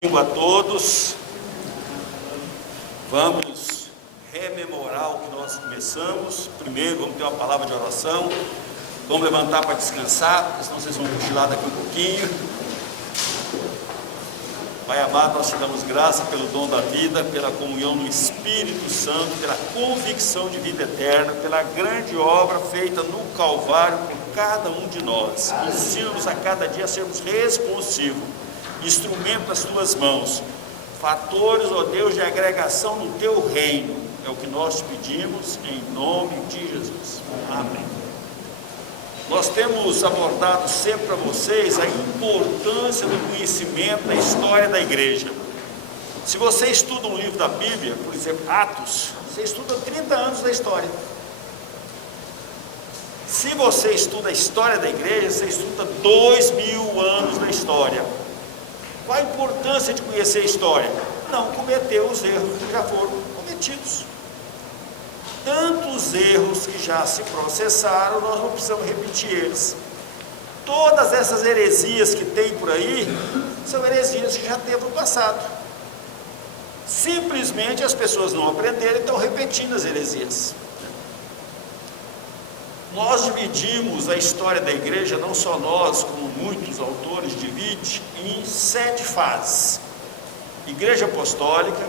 A todos, vamos rememorar o que nós começamos. Primeiro vamos ter uma palavra de oração, vamos levantar para descansar, porque senão vocês vão cochilar daqui um pouquinho. Pai amado, nós te damos graça pelo dom da vida, pela comunhão no Espírito Santo, pela convicção de vida eterna, pela grande obra feita no Calvário por cada um de nós. Ensina-nos a cada dia a sermos responsivos, instrumento nas tuas mãos, fatores, ó Deus, de agregação no teu reino. É o que nós te pedimos em nome de Jesus. Amém. Nós temos abordado sempre para vocês a importância do conhecimento da história da igreja. Se você estuda um livro da Bíblia, por exemplo, Atos, você estuda 30 anos da história. Se você estuda a história da igreja, você estuda 2000 anos da história. Qual a importância de conhecer a história? Não cometer os erros que já foram cometidos. Tantos erros que já se processaram, nós não precisamos repetir eles. Todas essas heresias que tem por aí, são heresias que já teve no passado. Simplesmente as pessoas não aprenderam e estão repetindo as heresias. Nós dividimos a história da igreja, não só nós, como muitos autores dividem, em 7 fases: igreja apostólica,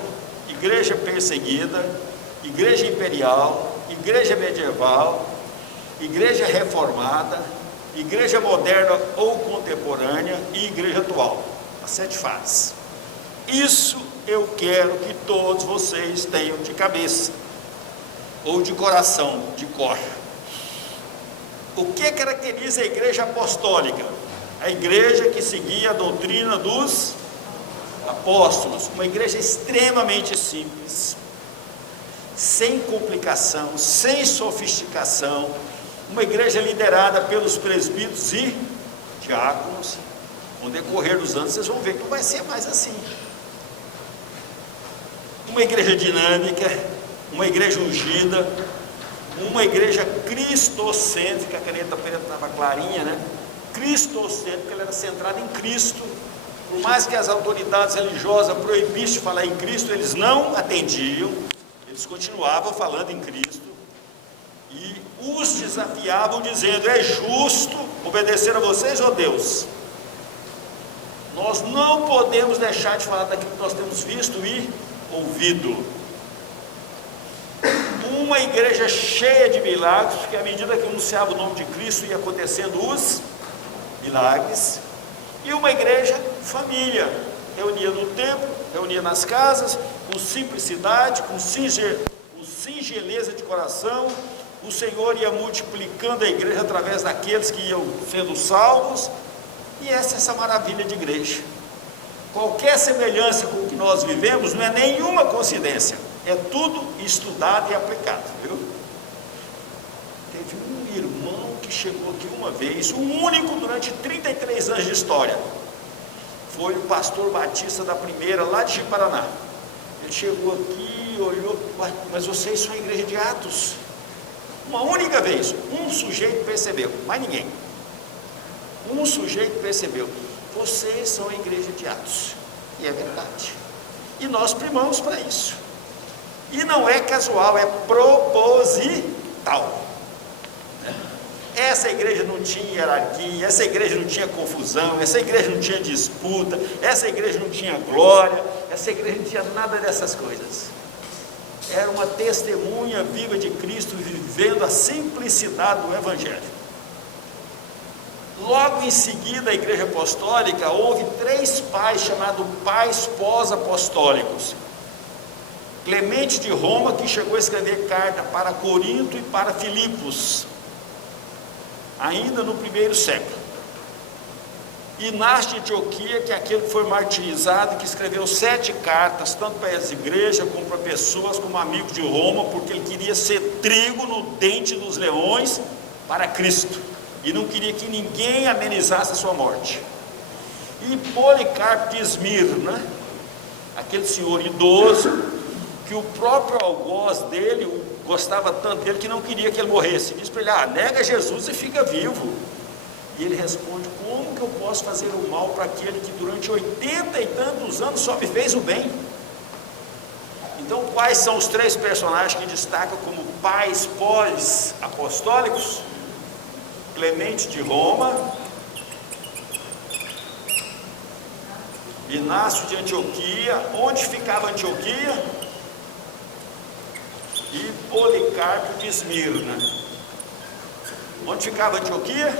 igreja perseguida, igreja imperial, igreja medieval, igreja reformada, igreja moderna ou contemporânea e igreja atual. As 7 fases. Isso eu quero que todos vocês tenham de cabeça, ou de coração, de cor. O que caracteriza a igreja apostólica? A igreja que seguia a doutrina dos apóstolos, uma igreja extremamente simples, sem complicação, sem sofisticação, uma igreja liderada pelos presbíteros e diáconos. No decorrer dos anos vocês vão ver que não vai ser mais assim. Uma igreja dinâmica, uma igreja ungida, uma igreja cristocêntrica. A caneta preta estava clarinha, né? Cristocêntrica, ela era centrada em Cristo. Por mais que as autoridades religiosas proibissem falar em Cristo, eles não atendiam, eles continuavam falando em Cristo e os desafiavam dizendo: é justo obedecer a vocês, ó Deus. Nós não podemos deixar de falar daquilo que nós temos visto e ouvido. Uma igreja cheia de milagres, porque à medida que anunciava o nome de Cristo, ia acontecendo os milagres. E uma igreja família, reunia no templo, reunia nas casas, com simplicidade, com singeleza de coração. O Senhor ia multiplicando a igreja através daqueles que iam sendo salvos. E essa maravilha de igreja. Qualquer semelhança com o que nós vivemos não é nenhuma coincidência, é tudo estudado e aplicado, viu? Teve um irmão que chegou aqui uma vez, o único durante 33 anos de história, foi o pastor Batista da Primeira, lá de Paraná. Ele chegou aqui, olhou: mas vocês são a igreja de Atos? Uma única vez, um sujeito percebeu, mais ninguém. Um sujeito percebeu: vocês são a igreja de Atos. E é verdade. E nós primamos para isso. E não é casual, é proposital. Essa igreja não tinha hierarquia, essa igreja não tinha confusão, essa igreja não tinha disputa, essa igreja não tinha glória, essa igreja não tinha nada dessas coisas. Era uma testemunha viva de Cristo, vivendo a simplicidade do Evangelho. Logo em seguida, a igreja apostólica, houve 3 pais chamados pais pós-apostólicos. Clemente de Roma, que chegou a escrever carta para Corinto e para Filipos, ainda no 1º século. Inácio de Antioquia, que é aquele que foi martirizado, que escreveu 7 cartas, tanto para as igrejas, como para pessoas, como amigos de Roma, porque ele queria ser trigo no dente dos leões para Cristo. E não queria que ninguém amenizasse a sua morte. E Policarpo de Esmirna, aquele senhor idoso, que o próprio algoz dele gostava tanto dele que não queria que ele morresse. Diz para ele: nega Jesus e fica vivo. E ele responde: como que eu posso fazer o mal para aquele que durante 80 e tantos anos só me fez o bem? Então, quais são os 3 personagens que destacam como pais pós-apostólicos? Clemente de Roma, Inácio de Antioquia. Onde ficava Antioquia? E Policarpo de Esmirna. Onde ficava Antioquia?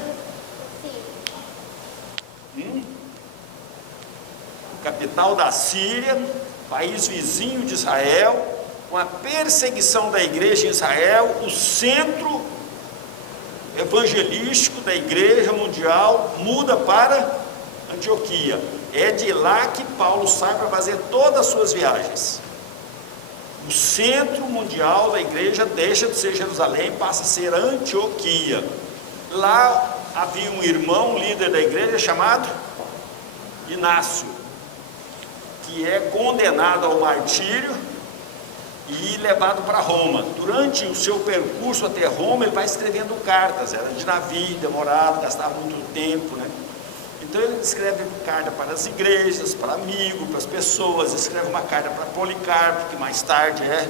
Capital da Síria, país vizinho de Israel, com a perseguição da igreja em Israel, o centro evangelístico da igreja mundial muda para Antioquia. É de lá que Paulo sai para fazer todas as suas viagens. O centro mundial da igreja deixa de ser Jerusalém, passa a ser Antioquia. Lá havia um irmão líder da igreja chamado Inácio, que é condenado ao martírio e levado para Roma. Durante o seu percurso até Roma, ele vai escrevendo cartas. Era de navio, demorado, gastava muito tempo, né? Então ele escreve carta para as igrejas, para amigos, para as pessoas. Escreve uma carta para Policarpo, que mais tarde é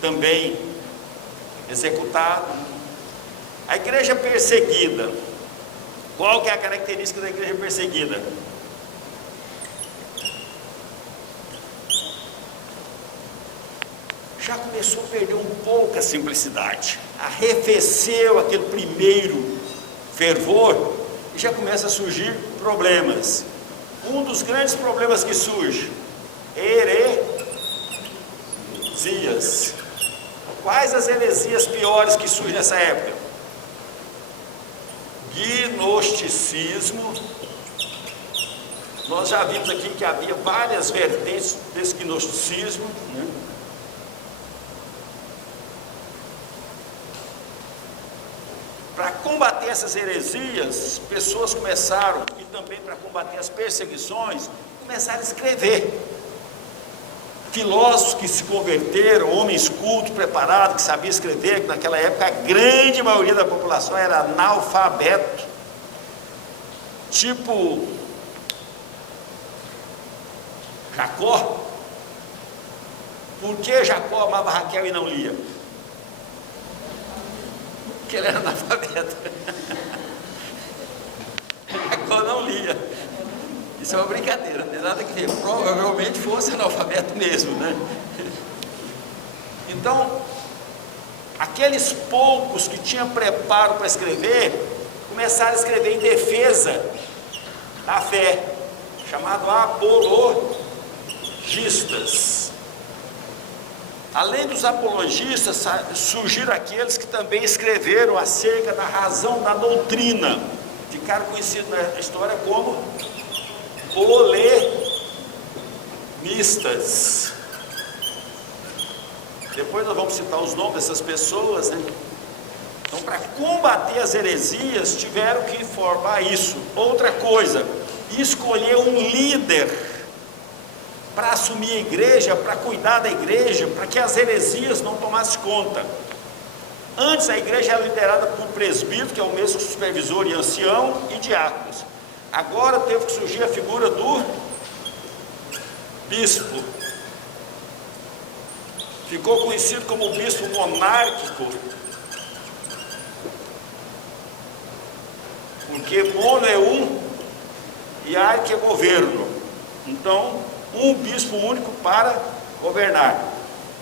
também executado. A igreja perseguida. Qual que é a característica da igreja perseguida? Já começou a perder um pouco a simplicidade, arrefeceu aquele primeiro fervor e já começa a surgir problemas. Um dos grandes problemas que surge, heresias. Quais as heresias piores que surgem nessa época? Gnosticismo. Nós já vimos aqui que havia várias vertentes desse gnosticismo, né? Para combater essas heresias, pessoas começaram, e também para combater as perseguições, começaram a escrever. Filósofos que se converteram, homens cultos, preparados, que sabiam escrever, que naquela época a grande maioria da população era analfabeto. Tipo Jacó. Por que Jacó amava Raquel e não lia? Porque ele era analfabeto. Jacó não lia. Isso é uma brincadeira, não tem nada a ver. Provavelmente fosse analfabeto mesmo, né? Então, aqueles poucos que tinham preparo para escrever, começaram a escrever em defesa da fé, chamado apologistas. Além dos apologistas, surgiram aqueles que também escreveram acerca da razão da doutrina, ficaram conhecidos na história como polemistas. Depois nós vamos citar os nomes dessas pessoas, né? Então, para combater as heresias, tiveram que formar isso. Outra coisa, escolher um líder para assumir a igreja, para cuidar da igreja, para que as heresias não tomassem conta. Antes a igreja era liderada por presbítero, que é o mesmo supervisor e ancião, e diáconos. Agora teve que surgir a figura do bispo. Ficou conhecido como bispo monárquico, porque mono é um e arque é governo. Então, um bispo único para governar.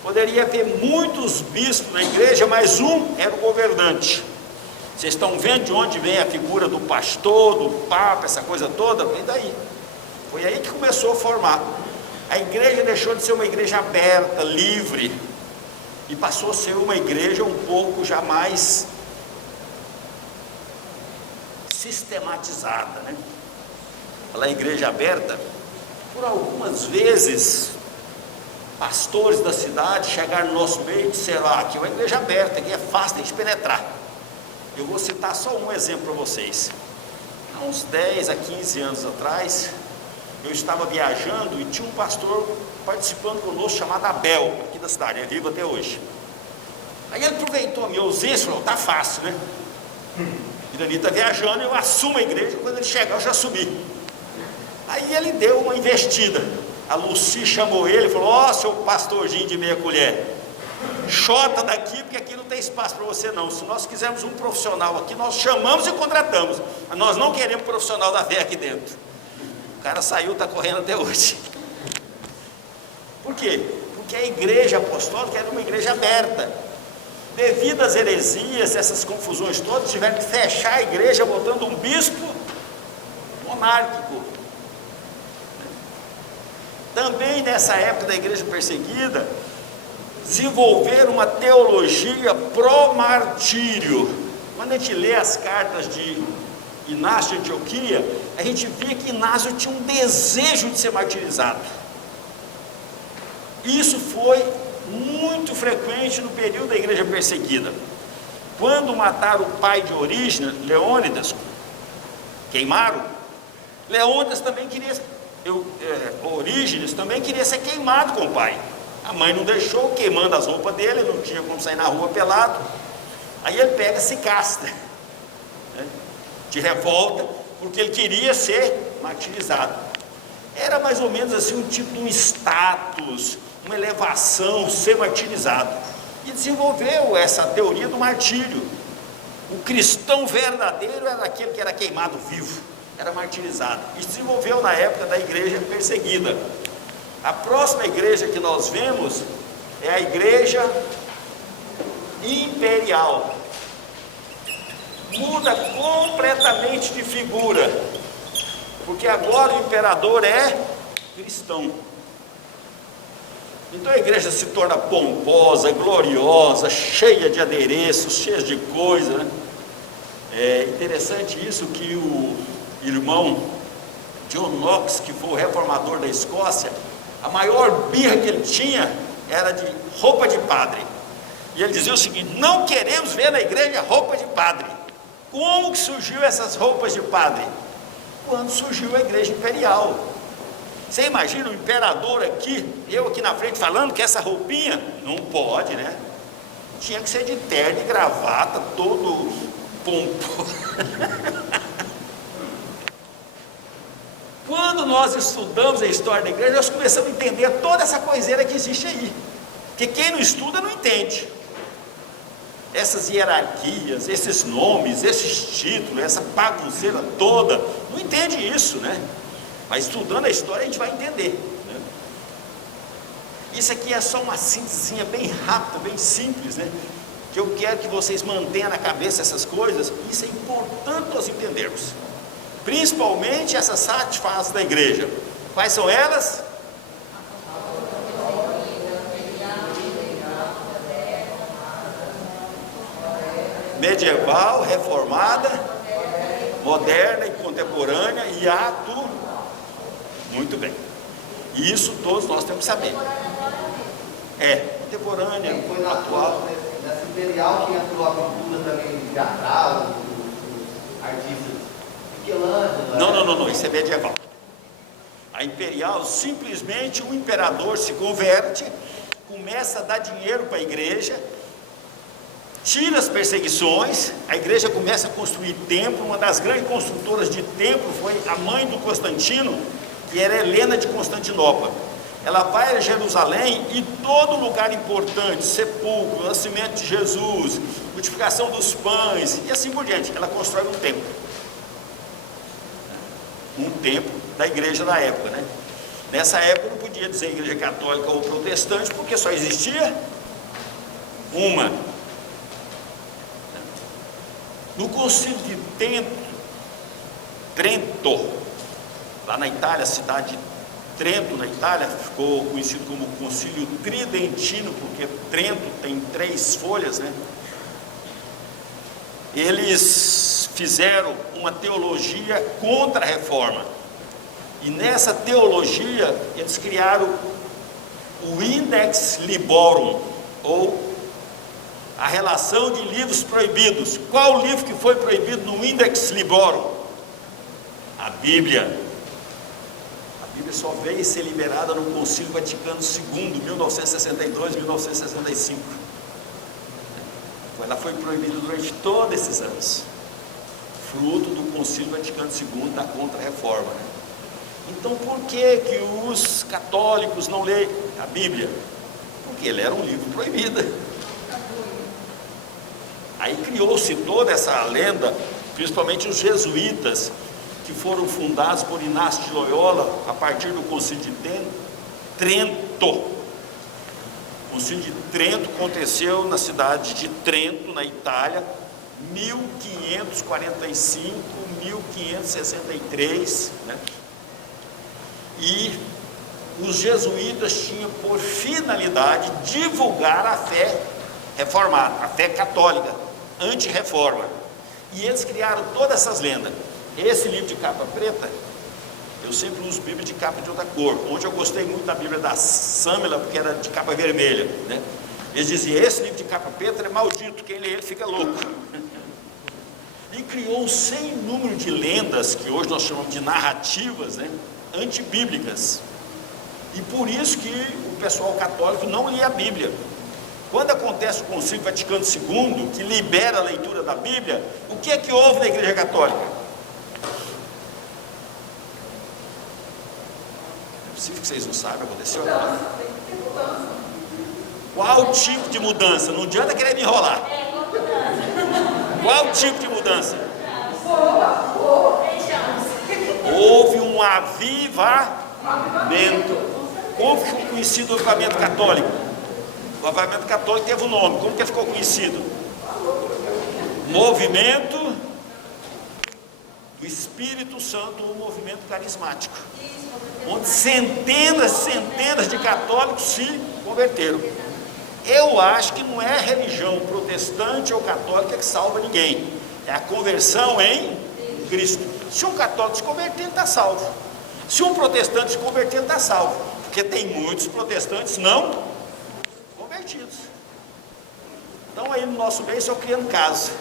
Poderia haver muitos bispos na igreja, mas um era o governante. Vocês estão vendo de onde vem a figura do pastor, do papa, essa coisa toda? Vem daí. Foi aí que começou a formar. A igreja deixou de ser uma igreja aberta, livre, e passou a ser uma igreja um pouco já mais sistematizada, né? Falar igreja aberta, por algumas vezes, pastores da cidade chegaram no nosso meio e disseram: aqui é uma igreja aberta, aqui é fácil de penetrar. Eu vou citar só um exemplo para vocês. Há uns 10 a 15 anos atrás, eu estava viajando e tinha um pastor participando conosco chamado Abel, aqui da cidade, é vivo até hoje. Aí ele aproveitou a minha ausência e falou: tá fácil, né? Irani está viajando, eu assumo a igreja, quando ele chegar eu já subi. Aí ele deu uma investida. A Lucy chamou ele e falou: ó, seu pastorzinho de meia colher, chota daqui, porque aqui não tem espaço para você não. Se nós quisermos um profissional aqui, nós chamamos e contratamos, mas nós não queremos profissional da fé aqui dentro. O cara saiu, está correndo até hoje. Por quê? Porque a igreja apostólica era uma igreja aberta. Devido às heresias, essas confusões todas, tiveram que fechar a igreja botando um bispo monárquico. Também nessa época da igreja perseguida, desenvolveram uma teologia pró-martírio. Quando a gente lê as cartas de Inácio de Antioquia, a gente vê que Inácio tinha um desejo de ser martirizado. Isso foi muito frequente no período da igreja perseguida. Quando mataram o pai de Orígenes, Leônidas, queimaram, Leônidas também queria, Orígenes também queria ser queimado com o pai. A mãe não deixou, queimando as roupas dele, não tinha como sair na rua pelado. Aí ele pega, se castra, né, de revolta, porque ele queria ser martirizado. Era mais ou menos assim um tipo de um status, uma elevação, ser martirizado. E desenvolveu essa teoria do martírio. O cristão verdadeiro era aquele que era queimado vivo, era martirizado. Isso desenvolveu na época da igreja perseguida. A próxima igreja que nós vemos é a igreja imperial. Muda completamente de figura, porque agora o imperador é cristão. Então a igreja se torna pomposa, gloriosa, cheia de adereços, cheia de coisa, né? É interessante isso, que o irmão John Knox, que foi o reformador da Escócia, a maior birra que ele tinha era de roupa de padre. E ele dizia o seguinte: não queremos ver na igreja roupa de padre. Como que surgiu essas roupas de padre? Quando surgiu a igreja imperial. Você imagina o imperador aqui, eu aqui na frente falando que essa roupinha não pode, né? Tinha que ser de terno e gravata, todo pomposo. Quando nós estudamos a história da igreja, nós começamos a entender toda essa coiseira que existe aí. Porque quem não estuda não entende. Essas hierarquias, esses nomes, esses títulos, essa bagunceira toda, não entende isso, né? Mas estudando a história a gente vai entender, né? Isso aqui é só uma síntesezinha bem rápida, bem simples, né? Que eu quero que vocês mantenham na cabeça essas coisas. Isso é importante nós entendermos. Principalmente essas 7 fases da igreja. Quais são elas? Medieval, reformada, moderna e contemporânea e atual. Muito bem. Isso todos nós temos que saber. Contemporânea, Foi atual. nessa imperial que entrou a cultura também teatral, os artistas. Não, isso é medieval. A imperial, simplesmente o imperador se converte, começa a dar dinheiro para a igreja, tira as perseguições, a igreja começa a construir templo. Uma das grandes construtoras de templo foi a mãe do Constantino, que era Helena de Constantinopla. Ela vai a Jerusalém e todo lugar importante, sepulcro, nascimento de Jesus, multiplicação dos pães e assim por diante, ela constrói um templo. Um templo da igreja da época, né? Nessa época não podia dizer igreja católica ou protestante, porque só existia uma. No concílio de Trento, lá na Itália, a cidade de Trento, na Itália, ficou conhecido como concílio tridentino, porque Trento tem 3 folhas, né? Eles fizeram uma teologia contra a reforma, e nessa teologia eles criaram o Index Liborum, ou a relação de livros proibidos. Qual o livro que foi proibido no Index Liborum? A Bíblia. A Bíblia só veio ser liberada no Concílio Vaticano II, 1962, 1965. Ela foi proibida durante todos esses anos. fruto do Concílio Vaticano II, da Contra-Reforma, né? Então, por que os católicos não leem a Bíblia? Porque ele era um livro proibido. Aí criou-se toda essa lenda, principalmente os jesuítas, que foram fundados por Inácio de Loyola a partir do Concílio de Trento. O Concílio de Trento aconteceu na cidade de Trento, na Itália, 1545, 1563, né? E os jesuítas tinham por finalidade divulgar a fé reformada, a fé católica, anti-reforma. E eles criaram todas essas lendas. Esse livro de capa preta, eu sempre uso Bíblia de capa de outra cor. Onde eu gostei muito da Bíblia da Sâmela, porque era de capa vermelha, né? Eles diziam, esse livro de capa preta é maldito, quem lê ele fica louco. E criou um sem número de lendas, que hoje nós chamamos de narrativas, né? Antibíblicas. E por isso que o pessoal católico não lia a Bíblia. Quando acontece o Concílio Vaticano II, que libera a leitura da Bíblia, o que é que houve na Igreja Católica? É possível que vocês não saibam, aconteceu agora. Qual tipo de mudança? Não adianta querer me enrolar. Qual tipo de mudança? Houve um avivamento. Como ficou conhecido o avivamento católico? O avivamento católico teve um nome. Como que ele ficou conhecido? Movimento do Espírito Santo, um movimento carismático, onde centenas e centenas de católicos se converteram. Eu acho que não é a religião protestante ou católica que salva ninguém, é a conversão em Cristo. Se um católico se converter, ele está salvo. Se um protestante se converter, ele está salvo, porque tem muitos protestantes não convertidos. Então aí no nosso meio só criando caso,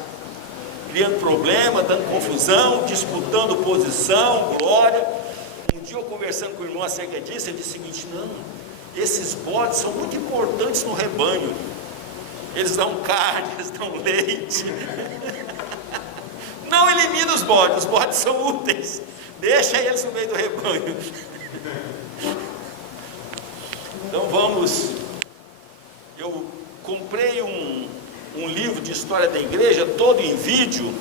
criando problema, dando confusão, disputando posição, glória. Um dia eu conversando com o irmão acerca disso, ele disse o seguinte: não, esses bodes são muito importantes no rebanho, eles dão carne, eles dão leite. Não elimina os bodes são úteis, deixa eles no meio do rebanho. Então vamos, eu comprei um livro de história da igreja, todo em vídeo,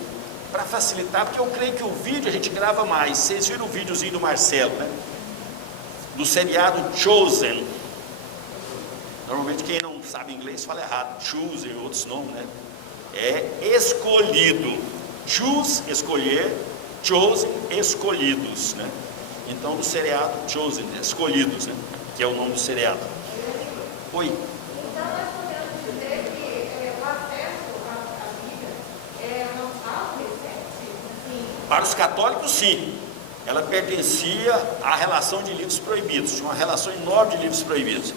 para facilitar, porque eu creio que o vídeo a gente grava mais. Vocês viram o videozinho do Marcelo, né? Do seriado Chosen. Normalmente quem não sabe inglês fala errado, choose, outros nomes, né? É escolhido. Choose, escolher, chosen, escolhidos, né? Então do seriado Chosen, escolhidos, né? Que é o nome do seriado. Oi? Então nós podemos dizer que o acesso à Bíblia é uma salva recente? Para os católicos, sim. Ela pertencia à relação de livros proibidos, tinha uma relação enorme de livros proibidos.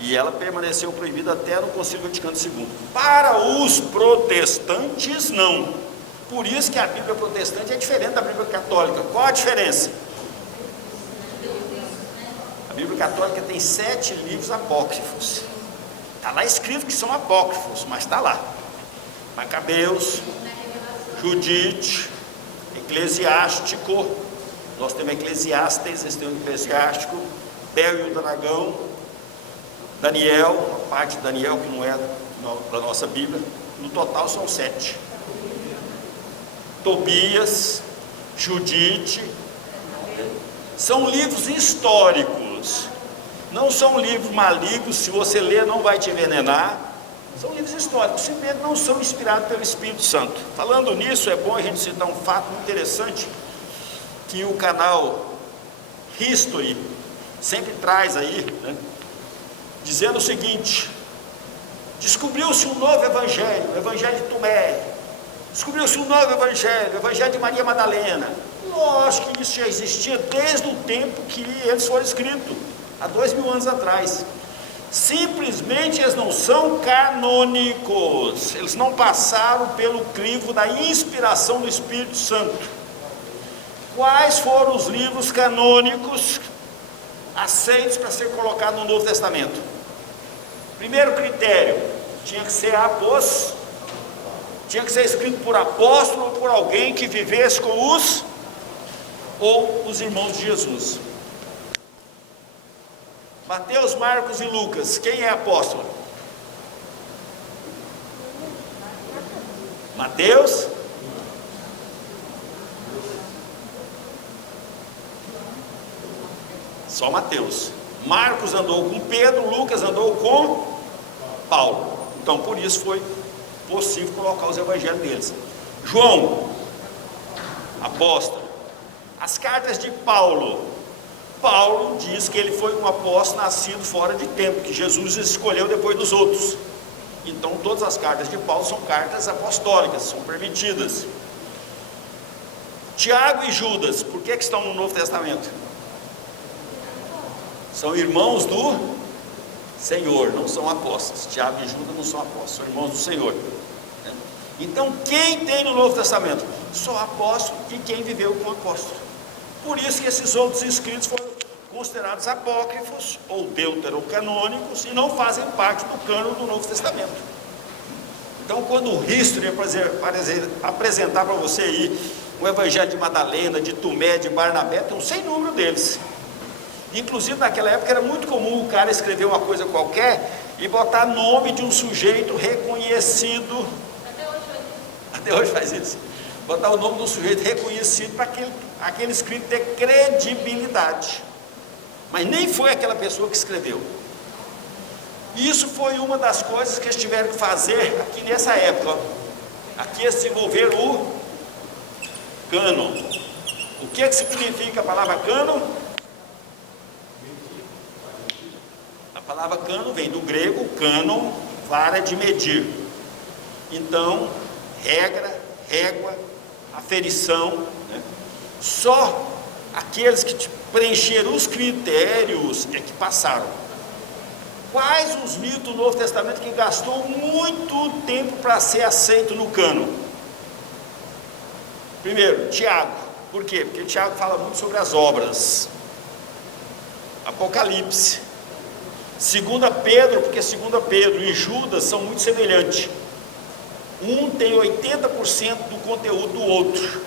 E ela permaneceu proibida até no Concílio Vaticano II. Para os protestantes, não. Por isso que a Bíblia protestante é diferente da Bíblia católica. Qual a diferença? A Bíblia católica tem 7 livros apócrifos. Está lá escrito que são apócrifos, mas está lá. Macabeus, Judite, Eclesiástico. Nós temos Eclesiastes, eles têm o Eclesiástico, Bel e o Dragão, Daniel, a parte de Daniel que não é da nossa Bíblia. No total são 7. Tobias, Judite, são livros históricos, não são livros malignos, se você ler não vai te envenenar, são livros históricos, simplesmente não são inspirados pelo Espírito Santo. Falando nisso, é bom a gente citar um fato muito interessante, que o canal History sempre traz aí, né, dizendo o seguinte: descobriu-se um novo evangelho, o evangelho de Tomé. Descobriu-se um novo evangelho, o evangelho de Maria Madalena. Lógico que isso já existia desde o tempo que eles foram escritos, há 2000 anos atrás. Simplesmente eles não são canônicos, eles não passaram pelo crivo da inspiração do Espírito Santo. Quais foram os livros canônicos aceitos para ser colocados no Novo Testamento? Primeiro critério, tinha que ser tinha que ser escrito por apóstolo ou por alguém que vivesse com os irmãos de Jesus. Mateus, Marcos e Lucas, quem é apóstolo? Mateus, só Mateus. Marcos andou com Pedro, Lucas andou com Paulo. Então por isso foi possível colocar os evangelhos deles. João, apóstolo. As cartas de Paulo diz que ele foi um apóstolo nascido fora de tempo, que Jesus escolheu depois dos outros. Então todas as cartas de Paulo são cartas apostólicas, são permitidas. Tiago e Judas, por que estão no Novo Testamento? São irmãos do Senhor, não são apóstolos. Tiago e Judas não são apóstolos, são irmãos do Senhor. Então quem tem no Novo Testamento? Só apóstolo e quem viveu com apóstolo. Por isso que esses outros escritos foram considerados apócrifos ou deuterocanônicos e não fazem parte do cânon do Novo Testamento. Então quando o History apresentar para você aí o Evangelho de Madalena, de Tomé, de Barnabé, tem um sem número deles. Inclusive naquela época era muito comum o cara escrever uma coisa qualquer e botar nome de um sujeito reconhecido. Até hoje faz isso. Botar o nome de um sujeito reconhecido para aquele escrito ter credibilidade. Mas nem foi aquela pessoa que escreveu. Isso foi uma das coisas que eles tiveram que fazer aqui nessa época. Aqui eles desenvolveram o cânon. O que significa a palavra cânon? A palavra cânon vem do grego cânon, vara de medir. Então, regra, régua, aferição, né? Só aqueles que preencheram os critérios é que passaram. Quais os livros do Novo Testamento que gastou muito tempo para ser aceito no cânon? Primeiro, Tiago. Por quê? Porque Tiago fala muito sobre as obras. Apocalipse. Segunda Pedro, porque segunda Pedro e Judas são muito semelhantes. Um tem 80% do conteúdo do outro.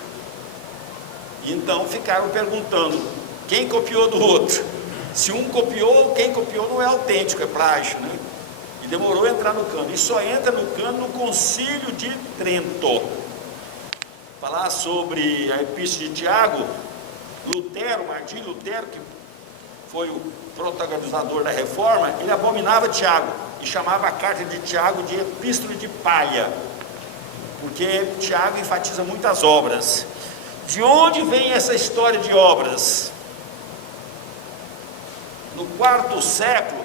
Então ficaram perguntando, quem copiou do outro? Se um copiou, quem copiou não é autêntico, é plágio, né? E demorou a entrar no cânon. E só entra no cânon no Concílio de Trento. Falar sobre a Epístola de Tiago, Lutero, Martim Lutero, que foi o protagonizador da reforma, ele abominava Tiago e chamava a carta de Tiago de Epístola de Palha, porque Tiago enfatiza muitas obras. De onde vem essa história de obras? No quarto século,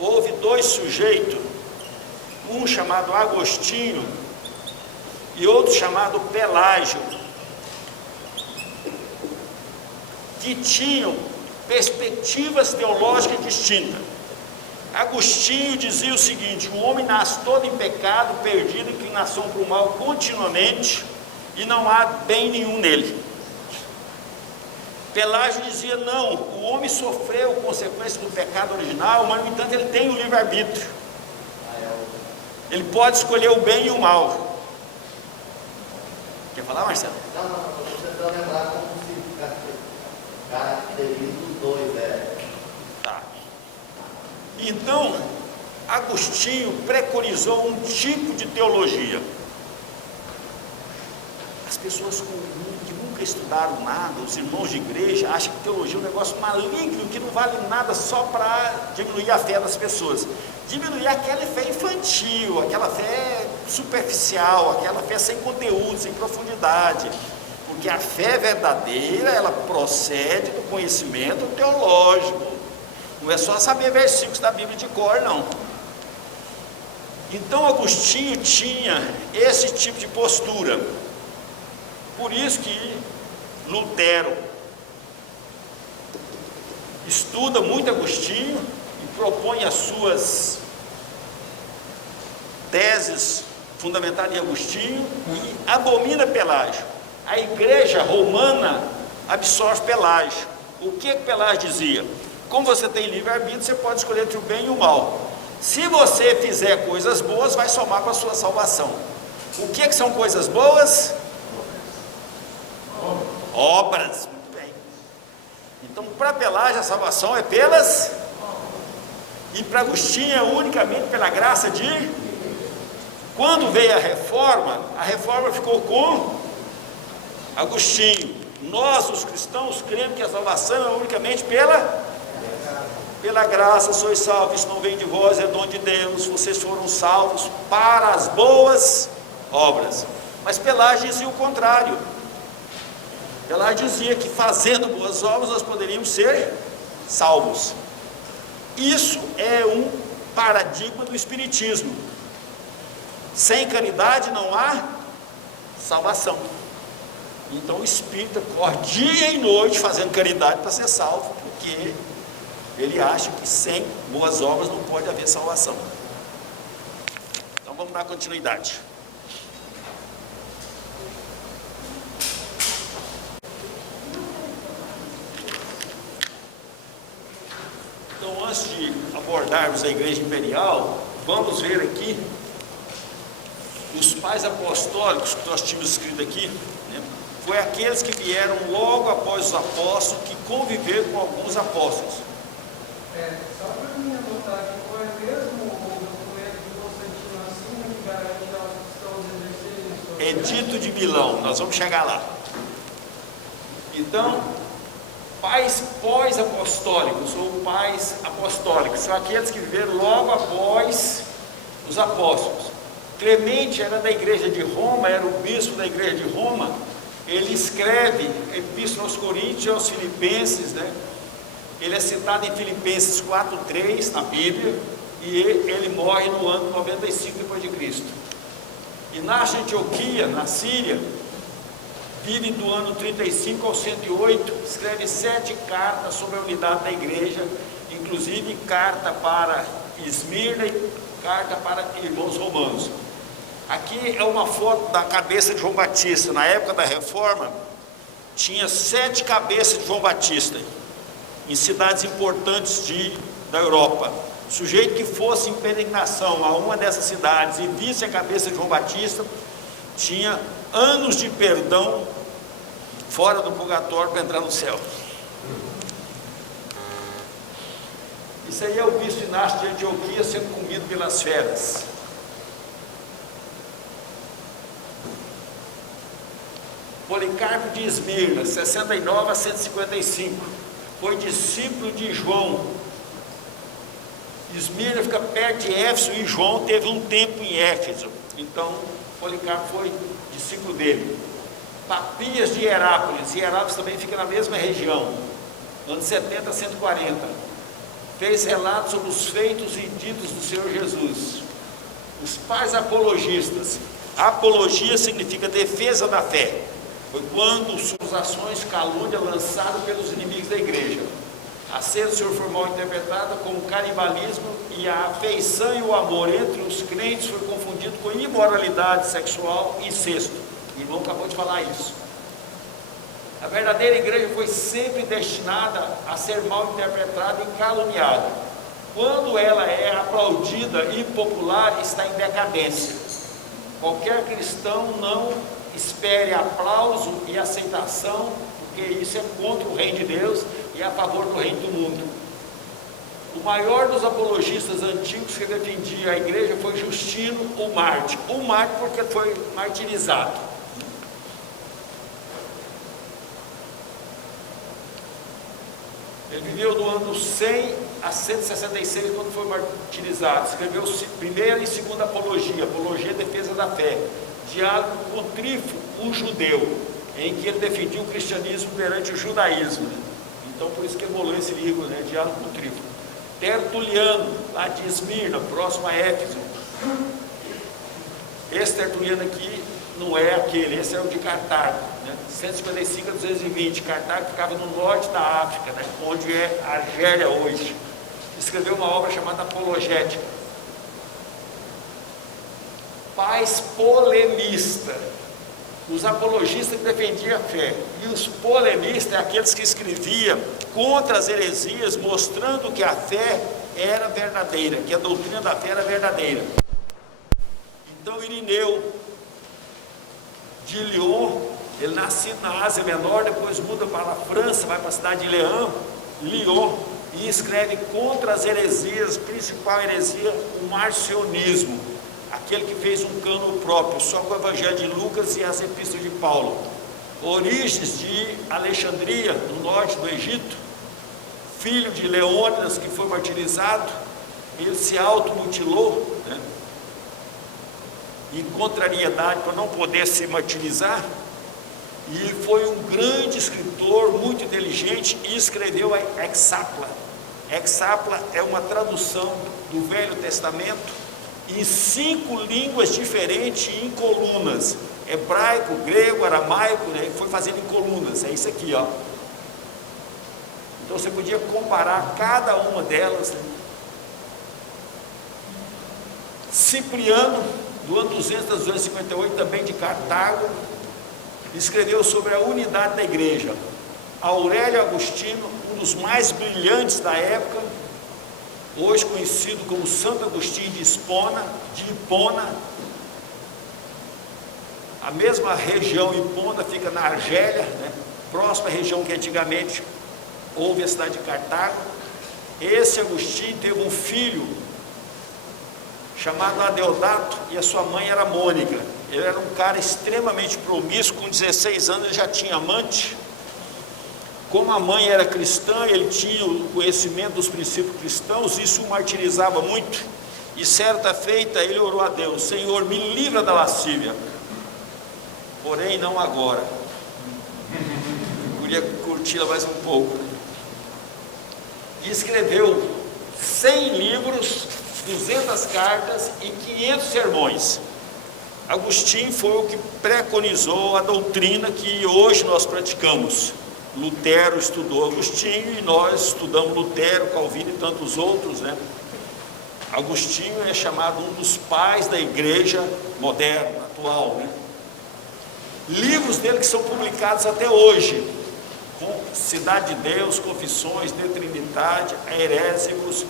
houve dois sujeitos, um chamado Agostinho e outro chamado Pelágio, que tinham perspectivas teológicas distintas. Agostinho dizia o seguinte: o homem nasce todo em pecado, perdido, inclinação para o mal continuamente, e não há bem nenhum nele. Pelágio dizia: não, o homem sofreu consequência do pecado original, mas no entanto ele tem o livre-arbítrio. Ele pode escolher o bem e o mal. Quer falar, Marcelo? Não, estou tentando lembrar como se caracteriza os dois, Tá. Então, Agostinho preconizou um tipo de teologia. As pessoas comuns que nunca estudaram nada, os irmãos de igreja, acham que teologia é um negócio maligno, que não vale nada só para diminuir a fé das pessoas. Diminuir aquela fé infantil, aquela fé superficial, aquela fé sem conteúdo, sem profundidade. Porque a fé verdadeira, ela procede do conhecimento teológico. Não é só saber versículos da Bíblia de cor, não. Então Agostinho tinha esse tipo de postura. Por isso que Lutero estuda muito Agostinho e propõe as suas teses fundamentadas em Agostinho e abomina Pelágio. A igreja romana absorve Pelágio. O que Pelágio dizia? Como você tem livre-arbítrio, você pode escolher entre o bem e o mal. Se você fizer coisas boas, vai somar para a sua salvação. O que são coisas boas? Obras. Muito bem. Então, para Pelágio, a salvação é pelas, e para Agostinho é unicamente pela graça de. Quando veio a reforma ficou com Agostinho. Nós, os cristãos, cremos que a salvação é unicamente pela graça sois salvos. Isso não vem de vós, é dom de Deus. Vocês foram salvos para as boas obras. Mas Pelágio dizia o contrário. Pelágio dizia que fazendo boas obras nós poderíamos ser salvos. Isso é um paradigma do Espiritismo. Sem caridade não há salvação. Então o espírita corre dia e noite fazendo caridade para ser salvo, porque ele acha que sem boas obras não pode haver salvação. Então vamos dar continuidade. Então, antes de abordarmos a Igreja Imperial, vamos ver aqui os pais apostólicos que nós tínhamos escrito aqui, né? Foi aqueles que vieram logo após os apóstolos, que conviveram com alguns apóstolos. Só para mim anotar que foi mesmo o documento de Constantino assim que garante aos cristãos exercerem. Edito de Milão, nós vamos chegar lá. Então, pais pós-apostólicos ou pais apostólicos são aqueles que viveram logo após os apóstolos. Clemente era da igreja de Roma, era o bispo da igreja de Roma. Ele escreve Epístola aos Coríntios e aos Filipenses, né? Ele é citado em Filipenses 4:3 na Bíblia, e ele morre no ano 95 depois de Cristo. E nasce em Antioquia, na Síria, vive do ano 35 ao 108, escreve 7 cartas sobre a unidade da igreja, inclusive carta para Esmirna e carta para irmãos romanos. Aqui é uma foto da cabeça de João Batista. Na época da reforma, tinha 7 cabeças de João Batista em cidades importantes da Europa. O sujeito que fosse em peregrinação a uma dessas cidades e visse a cabeça de João Batista, tinha anos de perdão fora do purgatório para entrar no céu. Isso aí é o bispo Inácio de Antioquia sendo comido pelas feras. Policarpo de Esmirna, 69 a 155, foi discípulo de João. Esmirna fica perto de Éfeso e João teve um tempo em Éfeso. Então, Policarpo foi discípulo dele. Papias de Hierápolis, Hierápolis também fica na mesma região, anos 70 a 140. Fez relatos sobre os feitos e ditos do Senhor Jesus. Os pais apologistas. Apologia significa defesa da fé. Foi quando suas ações calúnia lançadas pelos inimigos da igreja. A cena do Senhor foi mal interpretada como canibalismo, e a afeição e o amor entre os crentes foi confundido com imoralidade sexual e incesto. O irmão acabou de falar isso. A verdadeira igreja foi sempre destinada a ser mal interpretada e caluniada. Quando ela é aplaudida e popular, está em decadência. Qualquer cristão não espere aplauso e aceitação, porque isso é contra o reino de Deus e a favor do reino do mundo. O maior dos apologistas antigos que defendia a igreja foi Justino, o Mártir. O Mártir porque foi martirizado. Ele viveu do ano 100 a 166 quando foi martirizado. Escreveu primeira e segunda apologia, apologia defesa da fé. Diálogo com Trífo, um judeu, em que ele defendia o cristianismo perante o judaísmo. Então por isso que embolou esse livro, né? Diálogo com Trífo. Tertuliano, lá de Esmirna, próximo a Éfeso. Esse Tertuliano aqui não é aquele, esse é o de Cartago, né? 155 a 220. Cartago ficava no norte da África, né? Onde é a Argélia hoje. Escreveu uma obra chamada Apologética. Pais polemistas. Os apologistas que defendiam a fé, e os polemistas, aqueles que escreviam contra as heresias, mostrando que a fé era verdadeira, que a doutrina da fé era verdadeira. Então Irineu, de Lyon. Ele nasce na Ásia Menor, depois muda para a França, vai para a cidade de Lyon, e escreve contra as heresias, principal heresia, o marcionismo, aquele que fez um cânon próprio, só com o Evangelho de Lucas e as Epístolas de Paulo. Orígenes de Alexandria, no norte do Egito, filho de Leônidas, que foi martirizado, ele se automutilou, né? Em contrariedade para não poder se martirizar, e foi um grande escritor, muito inteligente, e escreveu a Hexapla. Hexapla é uma tradução do Velho Testamento em 5 línguas diferentes, em colunas: hebraico, grego, aramaico, né? E foi fazendo em colunas. É isso aqui, ó. Então você podia comparar cada uma delas, né? Cipriano, do ano 200 a 258, também de Cartago, escreveu sobre a unidade da igreja. Aurélio Agostinho, um dos mais brilhantes da época, hoje conhecido como Santo Agostinho de Hipona. A mesma região, Hipona, fica na Argélia, né? Próxima região que antigamente houve a cidade de Cartago. Esse Agostinho teve um filho chamado Adeodato, e a sua mãe era Mônica. Ele era um cara extremamente promíscuo, com 16 anos ele já tinha amante. Como a mãe era cristã, ele tinha o conhecimento dos princípios cristãos, isso o martirizava muito, e certa feita ele orou a Deus: Senhor, me livra da lascívia, porém não agora. Queria curti-la mais um pouco. E escreveu 100 livros, 200 cartas e 500 sermões. Agostinho foi o que preconizou a doutrina que hoje nós praticamos. Lutero estudou Agostinho e nós estudamos Lutero, Calvino e tantos outros, né? Agostinho é chamado um dos pais da igreja moderna, atual, né? Livros dele que são publicados até hoje, com Cidade de Deus, Confissões, De Trindade, Herésicos.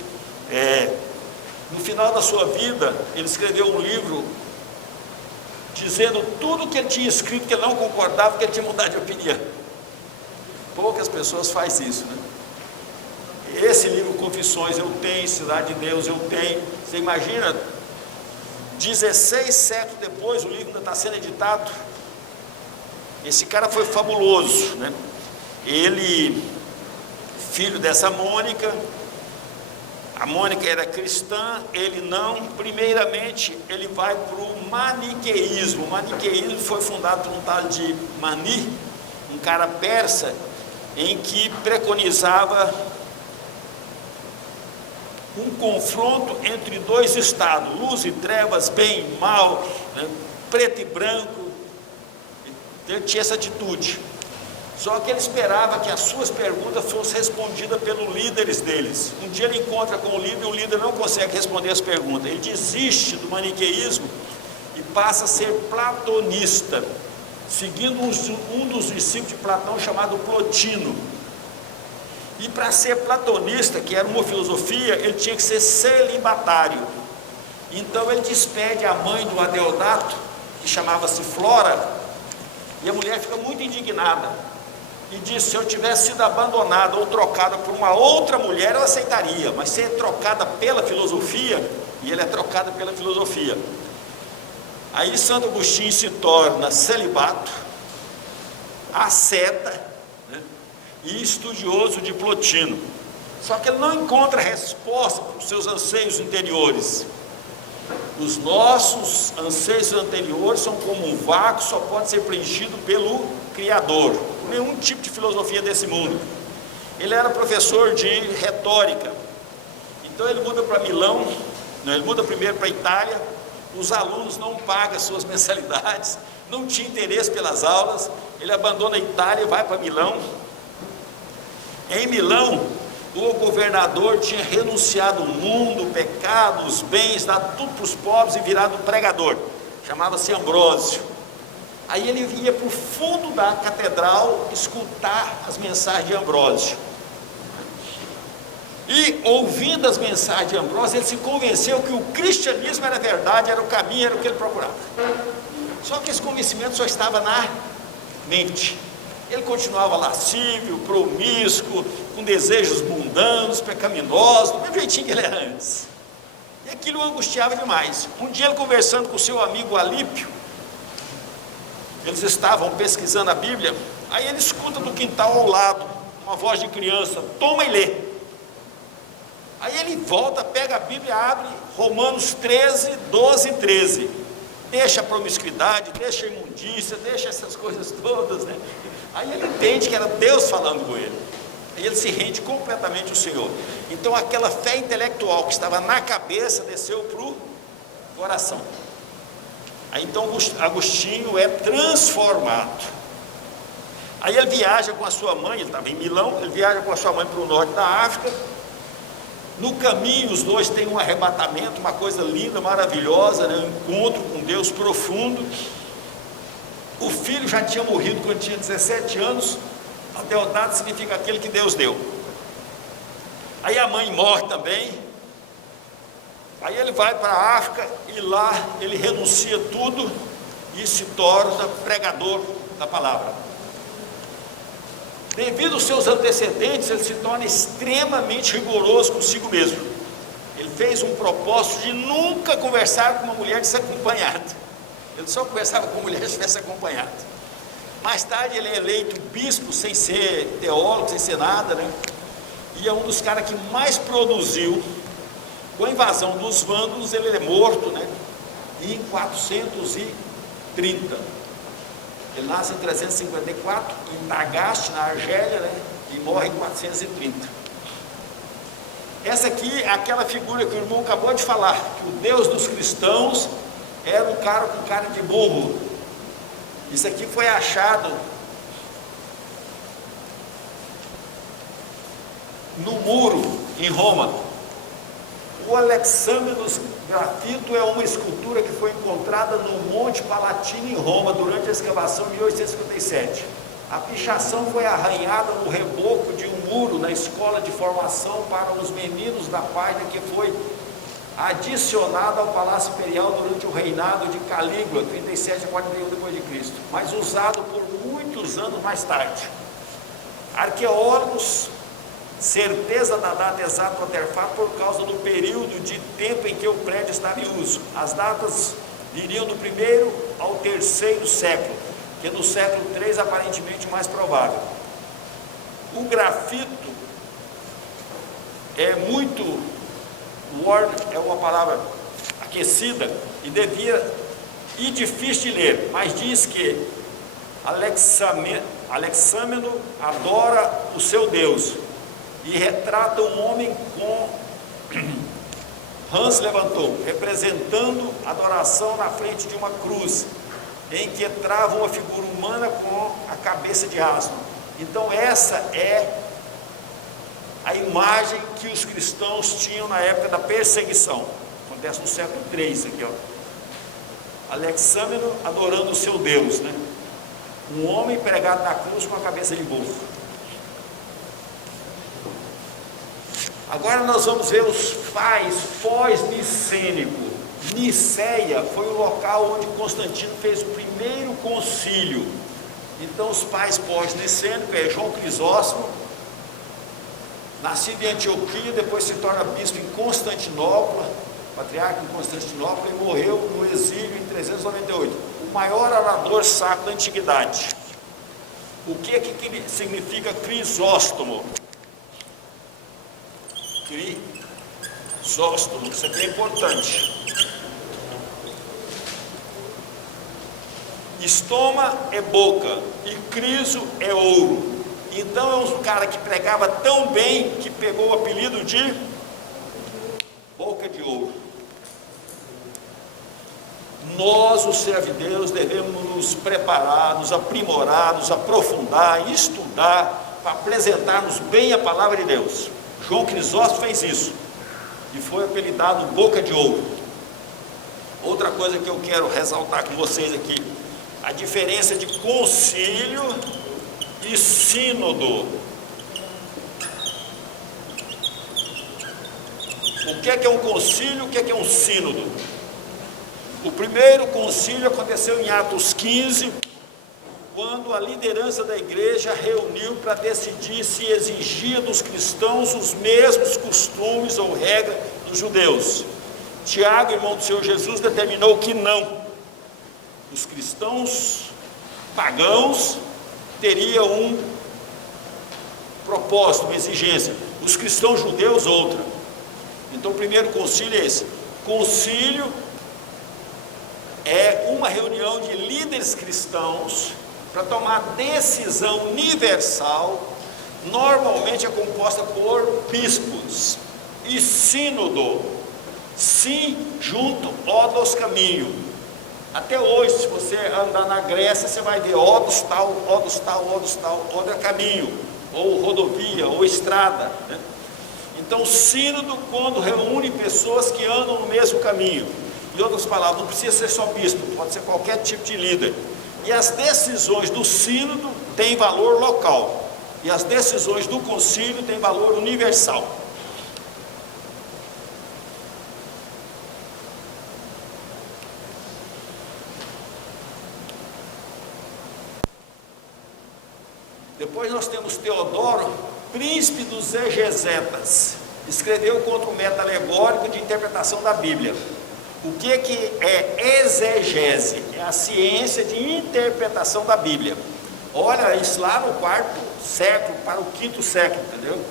No final da sua vida, ele escreveu um livro dizendo tudo que ele tinha escrito, que ele não concordava, que ele tinha mudado de opinião. Poucas pessoas fazem isso, né? Esse livro, Confissões, eu tenho, Cidade de Deus, eu tenho. Você imagina, 16 séculos depois, o livro ainda está sendo editado. Esse cara foi fabuloso, né? Ele, filho dessa Mônica, a Mônica era cristã, ele não. Primeiramente, ele vai para o maniqueísmo. O maniqueísmo foi fundado por um tal de Mani, um cara persa, em que preconizava um confronto entre dois estados, luz e trevas, bem e mal, né? Preto e branco. Ele tinha essa atitude. Só que ele esperava que as suas perguntas fossem respondidas pelos líderes deles. Um dia ele encontra com o líder não consegue responder as perguntas. Ele desiste do maniqueísmo e passa a ser platonista, seguindo um dos discípulos de Platão chamado Plotino. E para ser platonista, que era uma filosofia, ele tinha que ser celibatário. Então ele despede a mãe do Adeodato, que chamava-se Flora, e a mulher fica muito indignada e diz: se eu tivesse sido abandonada ou trocada por uma outra mulher, eu aceitaria, mas ser trocada pela filosofia, e ele é trocado pela filosofia. Aí Santo Agostinho se torna celibato, asceta, né, e estudioso de Plotino. Só que ele não encontra resposta para os seus anseios interiores. Os nossos anseios anteriores são como um vácuo, só pode ser preenchido pelo Criador. Nenhum tipo de filosofia desse mundo. Ele era professor de retórica, então ele muda para Milão, não, ele muda primeiro para a Itália. Os alunos não pagam suas mensalidades, não tinha interesse pelas aulas. Ele abandona a Itália e vai para Milão. Em Milão, o governador tinha renunciado ao mundo, o pecado, os bens, dado tudo para os pobres e virado pregador. Chamava-se Ambrósio. Aí ele ia para o fundo da catedral escutar as mensagens de Ambrósio. E, ouvindo as mensagens de Ambrósio, ele se convenceu que o cristianismo era verdade, era o caminho, era o que ele procurava. Só que esse convencimento só estava na mente. Ele continuava lascívio, promíscuo, com desejos mundanos, pecaminosos, do mesmo jeitinho que ele era antes. E aquilo o angustiava demais. Um dia ele conversando com seu amigo Alípio, eles estavam pesquisando a Bíblia, aí ele escuta do quintal ao lado, uma voz de criança: toma e lê. Aí ele volta, pega a Bíblia, abre Romanos 13, 12 e 13. Deixa a promiscuidade, deixa a imundícia, deixa essas coisas todas, né? Aí ele entende que era Deus falando com ele. Aí ele se rende completamente ao Senhor. Então aquela fé intelectual que estava na cabeça desceu para o coração. Aí então Agostinho é transformado. Aí ele viaja com a sua mãe, ele estava em Milão, ele viaja com a sua mãe para o norte da África. No caminho os dois têm um arrebatamento, uma coisa linda, maravilhosa, né? Um encontro com Deus profundo. O filho já tinha morrido quando tinha 17 anos. Adeodato significa aquele que Deus deu. Aí a mãe morre também. Aí ele vai para a África e lá ele renuncia tudo e se torna pregador da palavra. Devido aos seus antecedentes, ele se torna extremamente rigoroso consigo mesmo. Ele fez um propósito de nunca conversar com uma mulher desacompanhada. Ele só conversava com mulher se estivesse acompanhado. Mais tarde ele é eleito bispo, sem ser teólogo, sem ser nada, né? E é um dos caras que mais produziu. Com a invasão dos vândalos, ele é morto, né? Em 430. Ele nasce em 354, em Tagaste, na Argélia, né? E morre em 430. Essa aqui é aquela figura que o irmão acabou de falar, que o Deus dos cristãos era um cara com cara de burro. Isso aqui foi achado no muro em Roma. O Alexâmenos grafito é uma escultura que foi encontrada no Monte Palatino em Roma durante a escavação de 1857. A pichação foi arranhada no reboco de um muro na escola de formação para os meninos da página, que foi adicionada ao Palácio Imperial durante o reinado de Calígula, 37 a 41 d.C., mas usado por muitos anos mais tarde. Arqueólogos, certeza da data exata do artefato por causa do período de tempo em que o prédio estava em uso. As datas iriam do 1º ao 3º século, que é do século 3 aparentemente mais provável. O grafito é muito... Word é uma palavra aquecida e difícil de ler, mas diz que Alexâmeno adora o seu Deus e retrata um homem com Hans levantou, representando adoração na frente de uma cruz, em que trava uma figura humana com a cabeça de asno. Então essa é a imagem que os cristãos tinham na época da perseguição. Acontece no século 3 aqui, ó. Alexâmeno adorando o seu Deus, né? Um homem pregado na cruz com a cabeça de burro. Agora nós vamos ver os pais pós-nicênico. Niceia foi o local onde Constantino fez o primeiro concílio. Então os pais pós-nicênico é João Crisóstomo, nascido em Antioquia, depois se torna bispo em Constantinopla, patriarca em Constantinopla, e morreu no exílio em 398. O maior orador sacro da antiguidade. O que significa Crisóstomo? Crisóstomo, isso aqui é importante. Estoma é boca e criso é ouro. Então é um cara que pregava tão bem que pegou o apelido de boca de ouro. Nós, os servos de Deus, devemos nos preparar, nos aprimorar, nos aprofundar, estudar, para apresentarmos bem a palavra de Deus. João Crisóstomo fez isso e foi apelidado boca de ouro. Outra coisa que eu quero ressaltar com vocês aqui, a diferença de concílio e sínodo. O que é um concílio? O que é um sínodo? O primeiro concílio aconteceu em Atos 15, quando a liderança da igreja reuniu para decidir se exigia dos cristãos os mesmos costumes ou regras dos judeus. Tiago, irmão do Senhor Jesus, determinou que não. Os cristãos pagãos teriam um propósito, uma exigência. Os cristãos judeus, outra. Então, o primeiro concílio é esse. Concílio é uma reunião de líderes cristãos para tomar decisão universal. Normalmente é composta por bispos e sínodo. Sim, junto, odos, caminho. Até hoje, se você andar na Grécia, você vai ver odos tal, odos tal, odos tal, odo é caminho, ou rodovia, ou estrada, né? Então, sínodo, quando reúne pessoas que andam no mesmo caminho. Em outras palavras, não precisa ser só bispo, pode ser qualquer tipo de líder. E as decisões do sínodo têm valor local, e as decisões do concílio têm valor universal. Depois nós temos Teodoro, príncipe dos exegetas, escreveu contra o método alegórico de interpretação da Bíblia. O que é exegese? É a ciência de interpretação da Bíblia. Olha isso lá no 4º século para o 5º século, entendeu?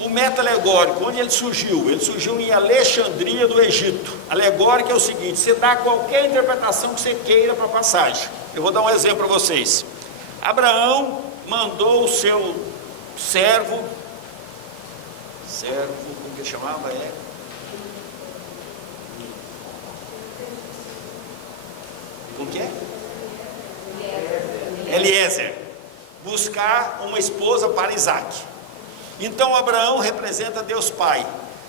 O método alegórico, onde ele surgiu? Ele surgiu em Alexandria do Egito. Alegórico é o seguinte: você dá qualquer interpretação que você queira para a passagem. Eu vou dar um exemplo para vocês. Abraão mandou o seu servo, como que ele chamava? Como que é? Eliezer, buscar uma esposa para Isaac. Então Abraão representa Deus Pai,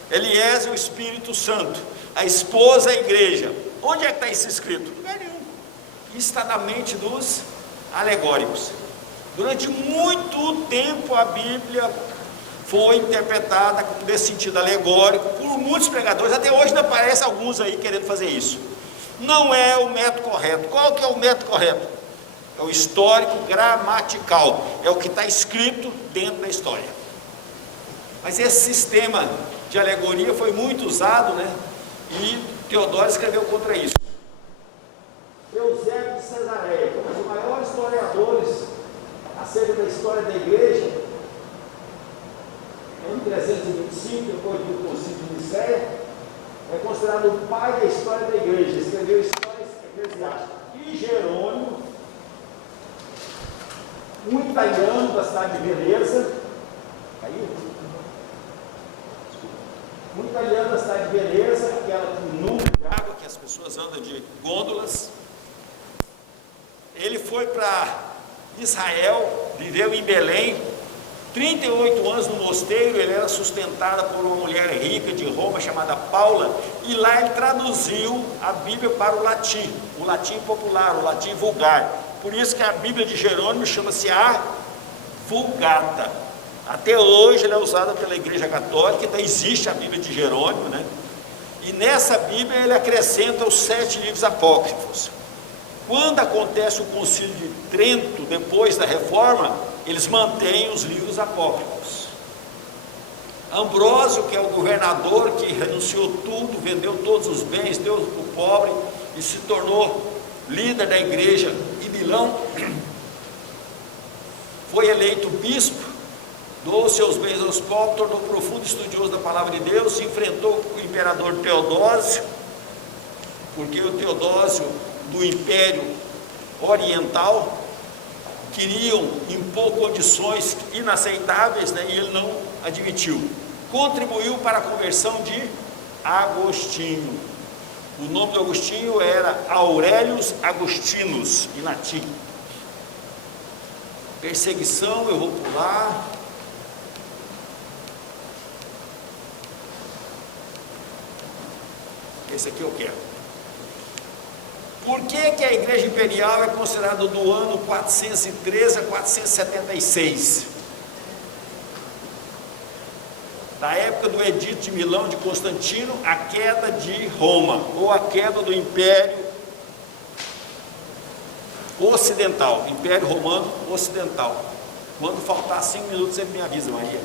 Eliezer o Espírito Santo, a esposa a igreja. Onde é que está isso escrito? Lugar nenhum. Isso está na mente dos alegóricos. Durante muito tempo a Bíblia foi interpretada nesse sentido alegórico por muitos pregadores. Até hoje ainda aparece alguns aí querendo fazer isso. Não é o método correto. Qual que é o método correto? É o histórico gramatical, é o que está escrito dentro da história. Mas esse sistema de alegoria foi muito usado, né? E Teodoro escreveu contra isso. Eusébio de Cesareia, um dos maiores historiadores acerca da história da igreja, em 325, depois do concílio de Nicéia, é considerado o pai da história da igreja, escreveu histórias eclesiásticas. E Jerônimo, um italiano da cidade de Veneza, caiu? Um italiano da cidade de Veneza, que era um número de água, que as pessoas andam de gôndolas. Ele foi para Israel, viveu em Belém, 38 anos no mosteiro. Ele era sustentado por uma mulher rica de Roma chamada Paula, e lá ele traduziu a Bíblia para o latim popular, o latim vulgar. Por isso que a Bíblia de Jerônimo chama-se a Vulgata. Até hoje ela é usada pela Igreja Católica, então existe a Bíblia de Jerônimo, né? E nessa Bíblia ele acrescenta os 7 livros apócrifos. Quando acontece o concílio de Trento, depois da reforma, eles mantêm os livros apócrifos. Ambrósio, que é o governador que renunciou tudo, vendeu todos os bens, deu para o pobre e se tornou líder da igreja em Milão, foi eleito bispo, doou seus bens aos pobres, tornou profundo estudioso da palavra de Deus, enfrentou o imperador Teodósio, porque o Teodósio do Império Oriental queriam impor condições inaceitáveis, né, e ele não admitiu. Contribuiu para a conversão de Agostinho. O nome do Agostinho era Aurelius Agostinus, em latim. Perseguição, eu vou pular. Esse aqui eu quero. Por que a Igreja Imperial é considerada do ano 413 a 476? Da época época do Edito de Milão de Constantino, a queda de Roma, ou a queda do Império Ocidental, Império Romano Ocidental. Quando faltar 5 minutos, você me avisa, Maria.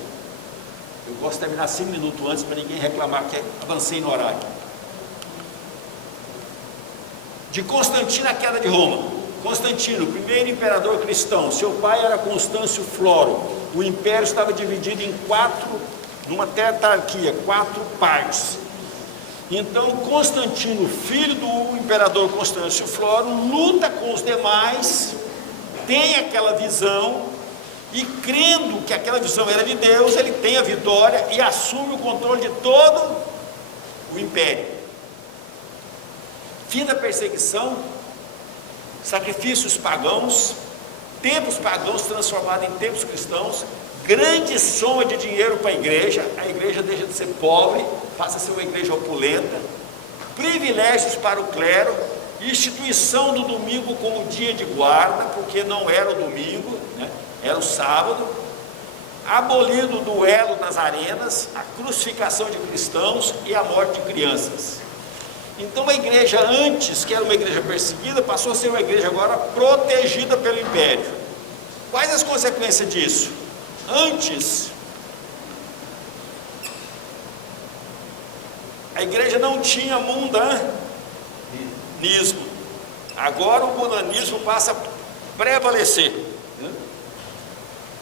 Eu gosto de terminar 5 minutos antes, para ninguém reclamar que avancei no horário. De Constantino, a queda de Roma. Constantino, o primeiro imperador cristão, seu pai era Constâncio Floro. O império estava dividido em numa tetrarquia, 4 partes. Então Constantino, filho do imperador Constâncio Floro, luta com os demais, tem aquela visão, e crendo que aquela visão era de Deus, ele tem a vitória e assume o controle de todo o império. Fim da perseguição, sacrifícios pagãos, templos pagãos transformados em templos cristãos, grande soma de dinheiro para a igreja deixa de ser pobre, passa a ser uma igreja opulenta, privilégios para o clero, instituição do domingo como dia de guarda, porque não era o domingo, né? Era o sábado, abolido o duelo nas arenas, a crucificação de cristãos e a morte de crianças. Então a igreja antes, que era uma igreja perseguida, passou a ser uma igreja agora protegida pelo império. Quais as consequências disso? Antes, a igreja não tinha mundanismo. Agora o mundanismo passa a prevalecer.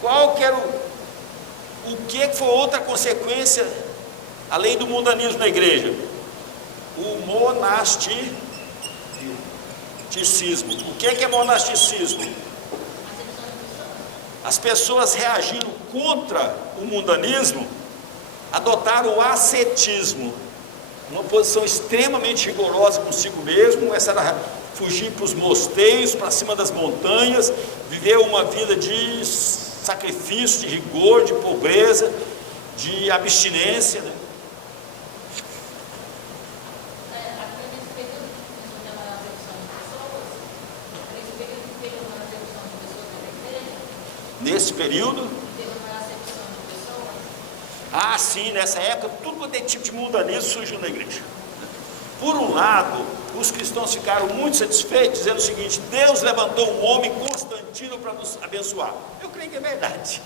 Qual que era o que foi outra consequência, além do mundanismo na igreja? O monasticismo. O que é monasticismo? As pessoas reagindo contra o mundanismo adotaram o ascetismo, uma posição extremamente rigorosa consigo mesmo, começaram a fugir para os mosteiros, para cima das montanhas, viver uma vida de sacrifício, de rigor, de pobreza, de abstinência, né? Nesse período, sim, nessa época, tudo quanto é tipo de mundanismo surgiu na igreja. Por um lado, os cristãos ficaram muito satisfeitos, dizendo o seguinte: Deus levantou um homem, Constantino, para nos abençoar. Eu creio que é verdade.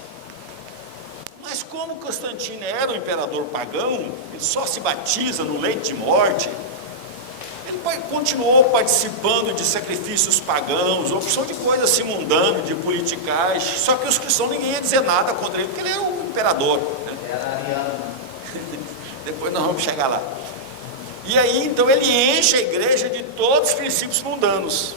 Mas como Constantino era um imperador pagão, ele só se batiza no leito de morte, ele continuou participando de sacrifícios pagãos, opção de coisas se mundando, de politicagem, só que os cristãos, ninguém ia dizer nada contra ele, porque ele era um imperador, né? Era ariano. Depois nós vamos chegar lá. E aí, então, ele enche a igreja de todos os princípios mundanos.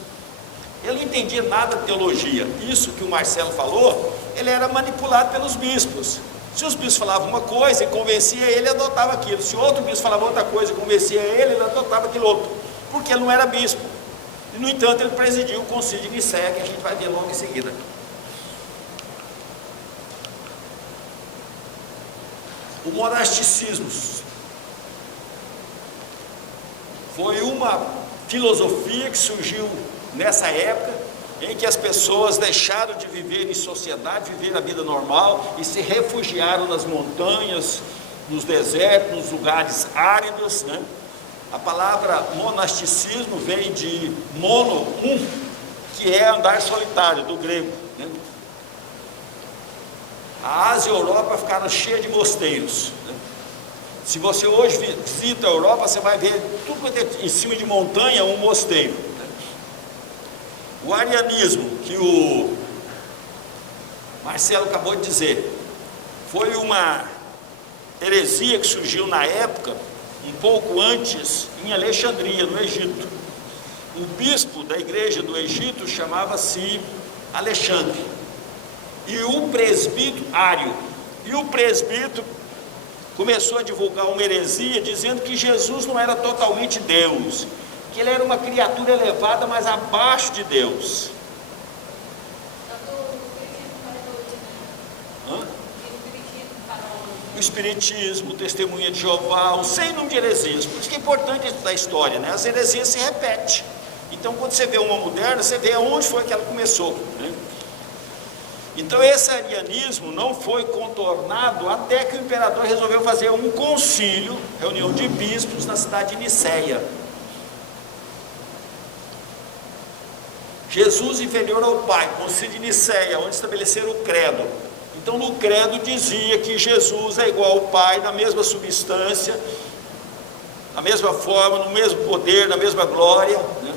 Ele não entendia nada de teologia. Isso que o Marcelo falou, ele era manipulado pelos bispos. Se os bispos falavam uma coisa e convencia ele, adotava aquilo. Se outro bispo falava outra coisa e convencia ele adotava aquilo outro. Porque ele não era bispo. E, no entanto, ele presidiu o concílio de Nicéia, que a gente vai ver logo em seguida. O monasticismo foi uma filosofia que surgiu nessa época, em que as pessoas deixaram de viver em sociedade, viver a vida normal e se refugiaram nas montanhas, nos desertos, nos lugares áridos, né? A palavra monasticismo vem de mono, que é andar solitário, do grego, né? A Ásia e a Europa ficaram cheias de mosteiros, né? Se você hoje visita a Europa, você vai ver tudo quanto é em cima de montanha um mosteiro, né? O arianismo, que o Marcelo acabou de dizer, foi uma heresia que surgiu na época, um pouco antes, em Alexandria, no Egito. O bispo da igreja do Egito chamava-se Alexandre, e o presbítero Ário, e o presbítero começou a divulgar uma heresia, dizendo que Jesus não era totalmente Deus, que ele era uma criatura elevada, mas abaixo de Deus. O Espiritismo, o Testemunha de Jeová, um sem número de heresias. Por isso que é importante estudar a história, né? As heresias se repetem. Então, quando você vê uma moderna, você vê aonde foi que ela começou, né? Então esse arianismo não foi contornado até que o imperador resolveu fazer um concílio, reunião de bispos na cidade de Niceia. Jesus inferior ao Pai, concílio de Niceia, onde estabeleceram o credo. Então no credo dizia que Jesus é igual ao Pai, na mesma substância, na mesma forma, no mesmo poder, na mesma glória, né?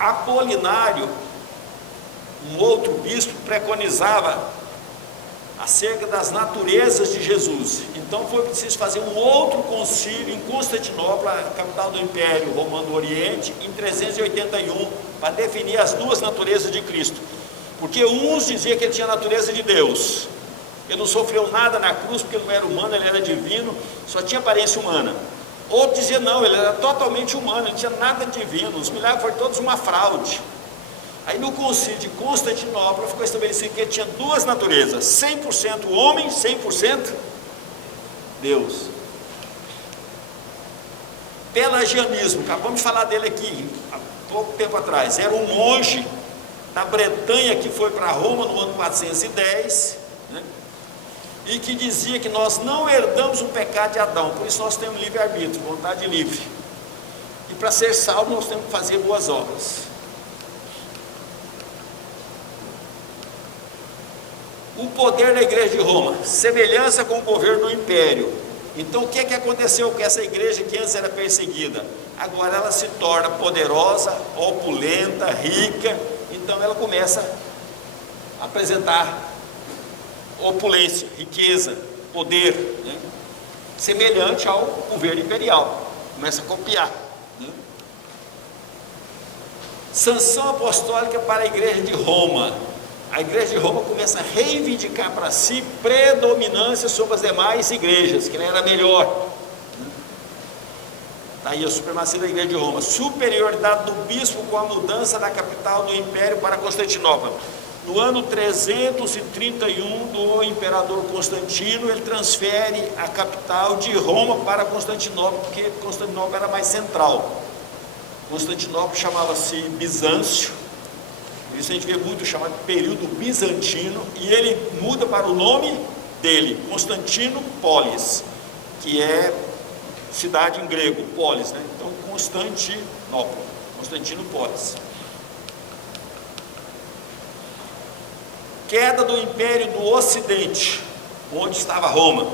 Apolinário, um outro bispo, preconizava acerca das naturezas de Jesus. Então foi preciso fazer um outro concílio em Constantinopla, a capital do Império Romano do Oriente, em 381, para definir as duas naturezas de Cristo. Porque uns diziam que ele tinha a natureza de Deus, ele não sofreu nada na cruz porque ele não era humano, ele era divino, só tinha aparência humana. Outro dizia não, ele era totalmente humano, ele não tinha nada divino, os milagres foram todos uma fraude. Aí no concílio de Constantinopla ficou estabelecido que ele tinha duas naturezas, 100% homem, 100% Deus. Pelagianismo, acabamos de falar dele aqui há pouco tempo atrás, era um monge da Bretanha que foi para Roma no ano 410, né? E que dizia que nós não herdamos o pecado de Adão, por isso nós temos livre-arbítrio, vontade livre, e para ser salvo nós temos que fazer boas obras. O poder da igreja de Roma, semelhança com o governo do império. Então o que aconteceu com essa igreja que antes era perseguida? Agora ela se torna poderosa, opulenta, rica, então ela começa a apresentar opulência, riqueza, poder, né? Semelhante ao governo imperial, começa a copiar, né? Sanção apostólica para a igreja de Roma. A igreja de Roma começa a reivindicar para si predominância sobre as demais igrejas, que ela era melhor. Aí a supremacia da igreja de Roma, superioridade do bispo com a mudança da capital do império para Constantinopla. No ano 331 do imperador Constantino, ele transfere a capital de Roma para Constantinopla, porque Constantinopla era mais central. Constantinopla chamava-se Bizâncio, isso a gente vê muito chamado período bizantino, e ele muda para o nome dele, Constantinopolis, que é cidade em grego, polis, né? Então Constantinopla, Constantinopolis. Queda do império do Ocidente, onde estava Roma,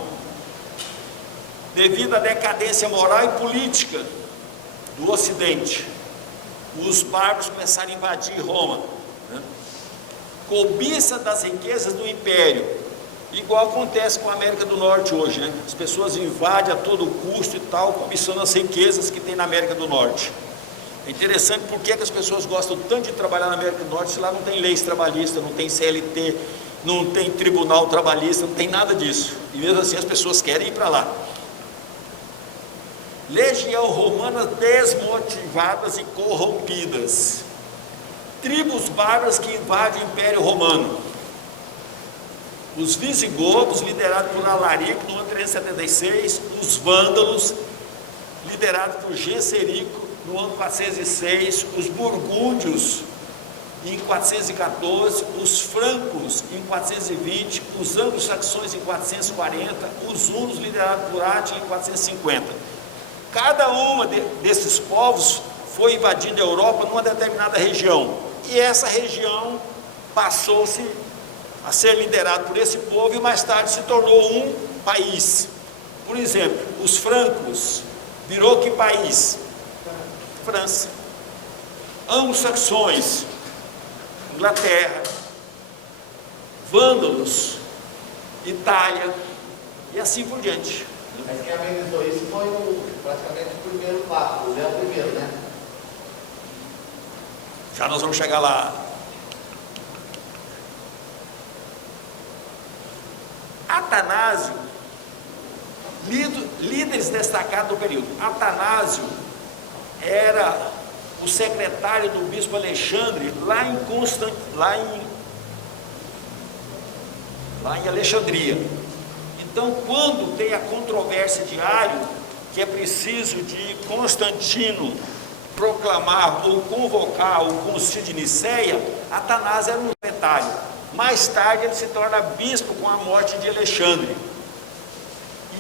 devido à decadência moral e política do Ocidente. Os bárbaros começaram a invadir Roma, né? Cobiça das riquezas do império, igual acontece com a América do Norte hoje, né? As pessoas invadem a todo custo e tal, cobiçando as riquezas que tem na América do Norte. É interessante porque as pessoas gostam tanto de trabalhar na América do Norte, se lá não tem leis trabalhistas, não tem CLT, não tem tribunal trabalhista, não tem nada disso, e mesmo assim as pessoas querem ir para lá. Legião romana desmotivadas e corrompidas, tribos bárbaras que invadem o Império Romano. Os visigodos, liderados por Alarico no ano 376, os vândalos, liderados por Genserico no ano 406, os burgúndios em 414, os francos em 420, os anglo-saxões em 440, os hunos liderados por Átila em 450. Cada uma desses povos foi invadindo a Europa numa determinada região, e essa região passou-se a ser liderada por esse povo e mais tarde se tornou um país. Por exemplo, os francos virou que país? França. Anglo-saxões, Inglaterra. Vândalos, Itália, e assim por diante. Mas quem amenizou isso foi praticamente o primeiro papa, o Leão I, né? Já nós vamos chegar lá. Atanásio, líderes destacados do período. Atanásio era o secretário do bispo Alexandre lá em Alexandria. Então, quando tem a controvérsia de Ário, que é preciso de Constantino proclamar ou convocar o concílio de Nicéia, Atanásio era um detalhe. Mais tarde ele se torna bispo com a morte de Alexandre.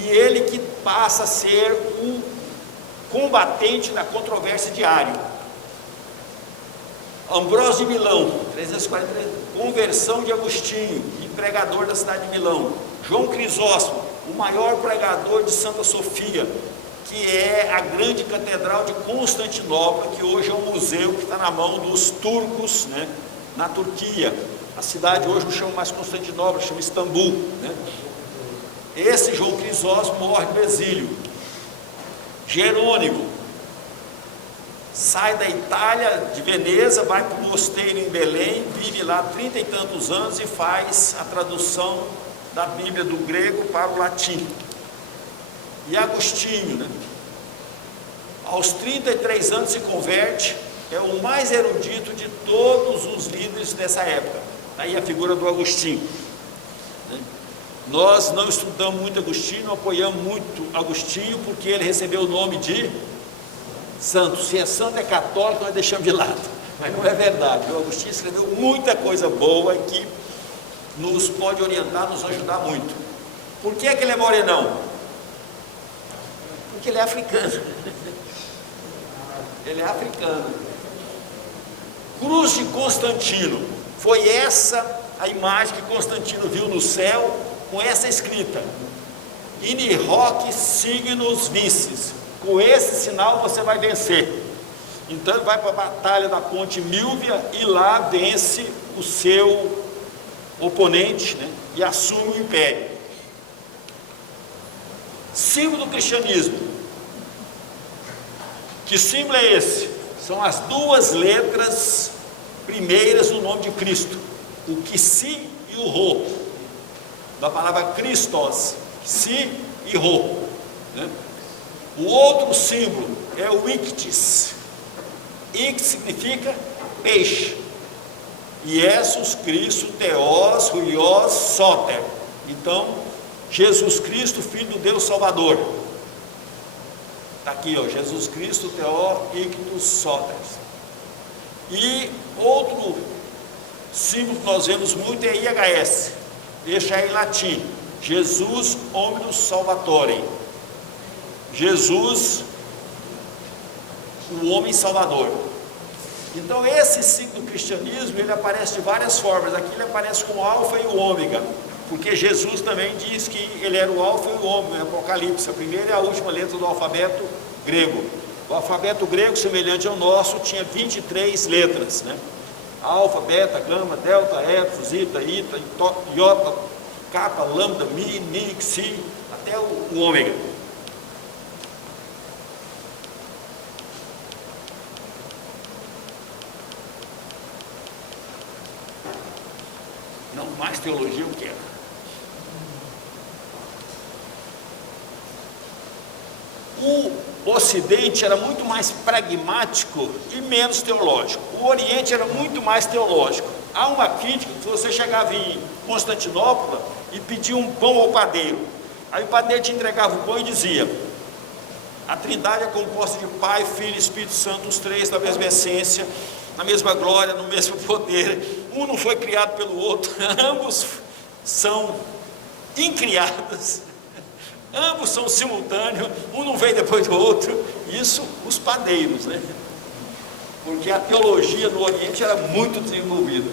E ele que passa a ser o combatente da controvérsia de Ário. Ambrósio de Milão, 343, conversão de Agostinho, pregador da cidade de Milão. João Crisóstomo, o maior pregador de Santa Sofia, que é a grande catedral de Constantinopla, que hoje é um museu que está na mão dos turcos, né, na Turquia. A cidade hoje não chama mais Constantinopla, chama Istambul, né? Esse João Crisóstomo morre no exílio. Jerônimo sai da Itália, de Veneza, vai para o mosteiro em Belém, vive lá 30 e tantos anos e faz a tradução da Bíblia do grego para o latim. E Agostinho, né? Aos 33 anos se converte, é o mais erudito de todos os líderes dessa época. Aí a figura do Agostinho, né? Nós não estudamos muito Agostinho, não apoiamos muito Agostinho, porque ele recebeu o nome de santo. Se é santo, é católico, nós deixamos de lado, mas não é verdade. O Agostinho escreveu muita coisa boa que nos pode orientar, nos ajudar muito. Por que ele é morenão? Porque ele é africano. Ele é africano. Cruz de Constantino, foi essa a imagem que Constantino viu no céu, com essa escrita: In hoc signos vices. Com esse sinal você vai vencer. Então ele vai para a batalha da Ponte Milvia e lá vence o seu oponente, né, e assume o império. Símbolo do cristianismo. Que símbolo é esse? São as duas letras primeiras do nome de Cristo, o Qi e o Rho, da palavra Christos, Qi e Rho, né? O outro símbolo é o Ictis. Ictis significa peixe. Jesus Cristo, Theos, Huios, Soter. Então, Jesus Cristo, Filho do Deus Salvador. Está aqui, ó, Jesus Cristo, Theos, Ictus, Soter. E outro símbolo que nós vemos muito é IHS. Deixa aí em latim. Jesus Hominus Salvatorem. Jesus, o homem salvador. Então esse signo do cristianismo, ele aparece de várias formas. Aqui ele aparece com o alfa e o ômega, porque Jesus também diz que ele era o alfa e o ômega, em Apocalipse. A primeira e a última letra do alfabeto grego. O alfabeto grego, semelhante ao nosso, tinha 23 letras, né? Alfa, beta, gama, delta, epsilon, zeta, ita, iota, kappa, lambda, mi, ni, xi, até o ômega. Não, mais teologia eu quero. O Ocidente era muito mais pragmático e menos teológico. O Oriente era muito mais teológico. Há uma crítica que você chegava em Constantinopla e pedia um pão ao padeiro. Aí o padeiro te entregava o pão e dizia: a Trindade é composta de Pai, Filho e Espírito Santo, os três da mesma essência, na mesma glória, no mesmo poder. Um não foi criado pelo outro, ambos são incriados, ambos são simultâneos, um não veio depois do outro. Isso os padeiros, né? Porque a teologia no Oriente era muito desenvolvida.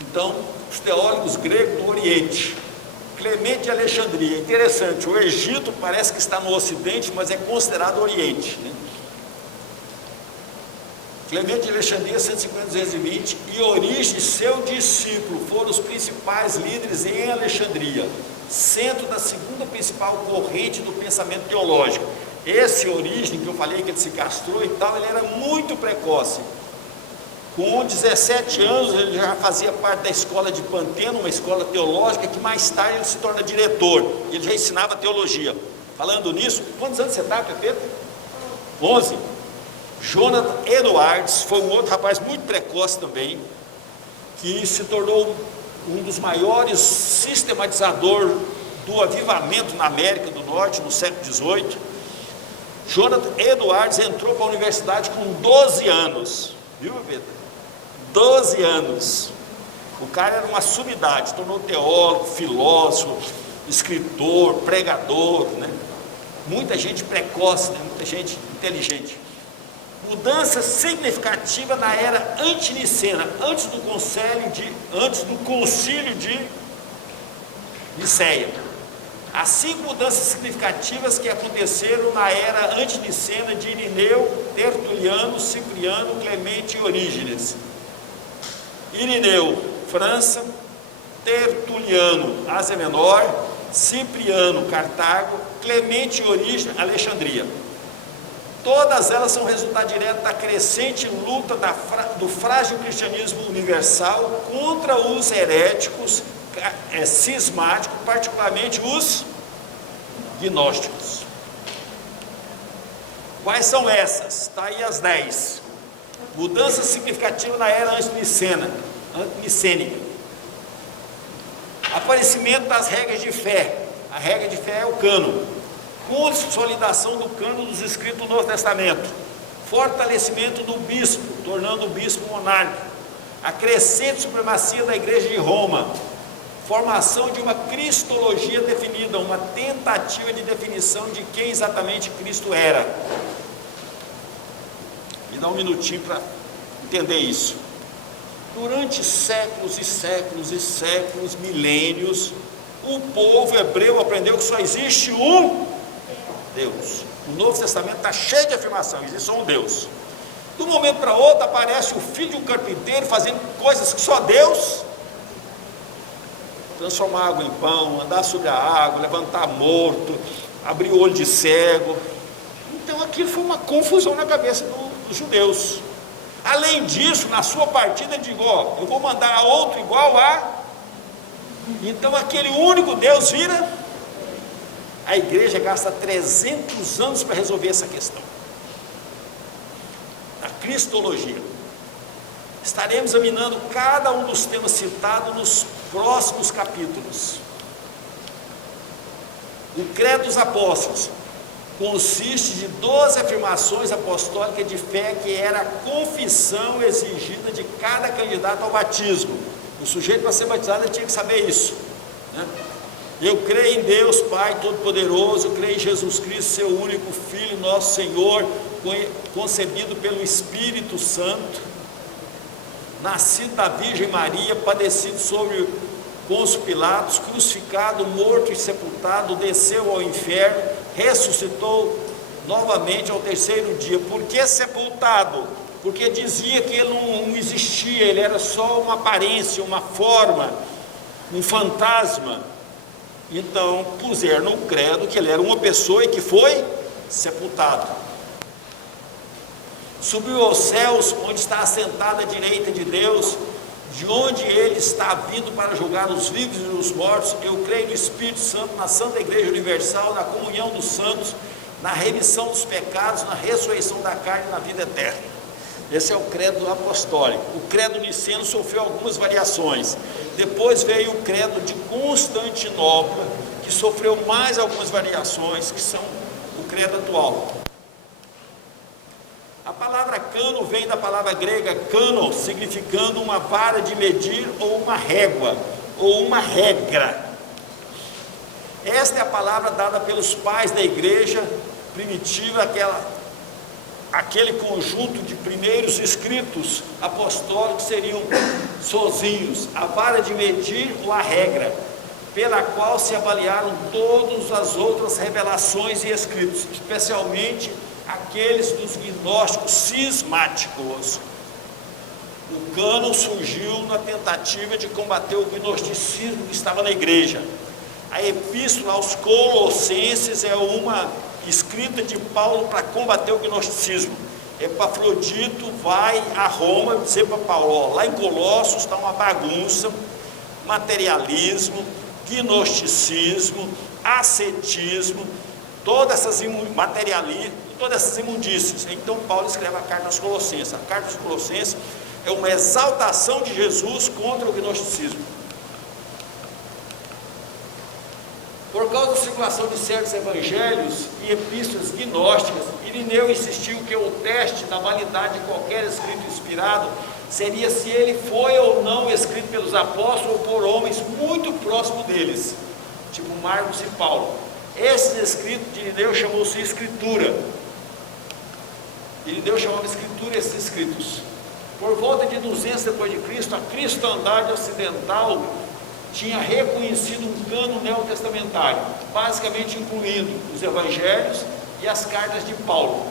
Então, os teólogos gregos do Oriente. Clemente de Alexandria, interessante, o Egito parece que está no Ocidente, mas é considerado Oriente, né? Clemente de Alexandria, 150-220, e Orígenes, seu discípulo, foram os principais líderes em Alexandria, centro da segunda principal corrente do pensamento teológico. Esse Orígenes, que eu falei que ele se castrou e tal, ele era muito precoce. Com 17 anos ele já fazia parte da escola de Panteno, uma escola teológica, que mais tarde ele se torna diretor. Ele já ensinava teologia. Falando nisso, quantos anos você está, Pedro? 11. Jonathan Edwards foi um outro rapaz muito precoce também, que se tornou um dos maiores sistematizadores do avivamento na América do Norte, no século XVIII. Jonathan Edwards entrou para a universidade com 12 anos, viu, Pedro? 12 anos. O cara era uma sumidade, tornou teólogo, filósofo, escritor, pregador, né? Muita gente precoce, né? Muita gente inteligente. Mudança significativa na era antinicena, antes do concílio de Niceia. As 5 mudanças significativas que aconteceram na era antinicena de Irineu, Tertuliano, Cipriano, Clemente e Orígenes. Irineu, França; Tertuliano, Ásia Menor; Cipriano, Cartago; Clemente e Orígenes, Alexandria. Todas elas são resultado direto da crescente luta do frágil cristianismo universal contra os heréticos cismáticos, particularmente os gnósticos. Quais são essas? Está aí as 10. Mudança significativa na era antinicênica. Aparecimento das regras de fé. A regra de fé é o cânon. Consolidação do cânon dos escritos do Novo Testamento. Fortalecimento do bispo, tornando o bispo monárquico. A crescente supremacia da Igreja de Roma. Formação de uma cristologia definida, uma tentativa de definição de quem exatamente Cristo era. Me dá um minutinho para entender isso. Durante séculos e séculos e séculos, milênios, o povo hebreu aprendeu que só existe um Deus. O Novo Testamento está cheio de afirmação, existe só um Deus. De um momento para outro aparece o filho de um carpinteiro fazendo coisas que só Deus. Transformar água em pão, andar sobre a água, levantar morto, abrir o olho de cego. Então aquilo foi uma confusão na cabeça dos judeus. Além disso, na sua partida, ele diz: ó, eu vou mandar a outro igual a. Então aquele único Deus vira. A igreja gasta 300 anos para resolver essa questão. A cristologia. Estaremos examinando cada um dos temas citados nos próximos capítulos. O credo dos apóstolos consiste de 12 afirmações apostólicas de fé, que era a confissão exigida de cada candidato ao batismo. O sujeito, para ser batizado, ele tinha que saber isso, né? Eu creio em Deus Pai Todo-Poderoso, eu creio em Jesus Cristo, seu único Filho, nosso Senhor, concebido pelo Espírito Santo, nascido da Virgem Maria, padecido sobre Pôncio Pilatos, crucificado, morto e sepultado, desceu ao inferno, ressuscitou novamente ao 3º dia. Por que sepultado? Porque dizia que ele não existia, ele era só uma aparência, uma forma, um fantasma. Então puseram no credo que ele era uma pessoa e que foi sepultado. Subiu aos céus, onde está assentado à direita de Deus, de onde ele está vindo para julgar os vivos e os mortos. Eu creio no Espírito Santo, na Santa Igreja Universal, na comunhão dos santos, na remissão dos pecados, na ressurreição da carne e na vida eterna. Esse é o credo apostólico. O credo niceno sofreu algumas variações. Depois veio o credo de Constantinopla, que sofreu mais algumas variações, que são o credo atual. A palavra cano vem da palavra grega cano, significando uma vara de medir ou uma régua, ou uma regra. Esta é a palavra dada pelos pais da igreja primitiva, aquele conjunto de primeiros escritos apostólicos seriam sozinhos, a vara de medir ou a regra, pela qual se avaliaram todas as outras revelações e escritos, especialmente aqueles dos gnósticos cismáticos. O cânon surgiu na tentativa de combater o gnosticismo que estava na igreja. A epístola aos Colossenses é uma escrita de Paulo para combater o gnosticismo. Epafrodito vai a Roma dizer para Paulo: ó, lá em Colossos está uma bagunça, materialismo, gnosticismo, ascetismo, todas essas materialismo, todas essas imundícias. Então Paulo escreve a carta aos Colossenses. A carta aos Colossenses é uma exaltação de Jesus contra o gnosticismo. Por causa da circulação de certos evangelhos e epístolas gnósticas, Irineu insistiu que o teste da validade de qualquer escrito inspirado seria se ele foi ou não escrito pelos apóstolos ou por homens muito próximos deles, tipo Marcos e Paulo. Esse escrito de Irineu chamou-se Escritura. Irineu chamava Escritura esses escritos. Por volta de 200 depois de Cristo, a cristandade ocidental tinha reconhecido um cano neotestamentário, basicamente incluindo os evangelhos e as cartas de Paulo.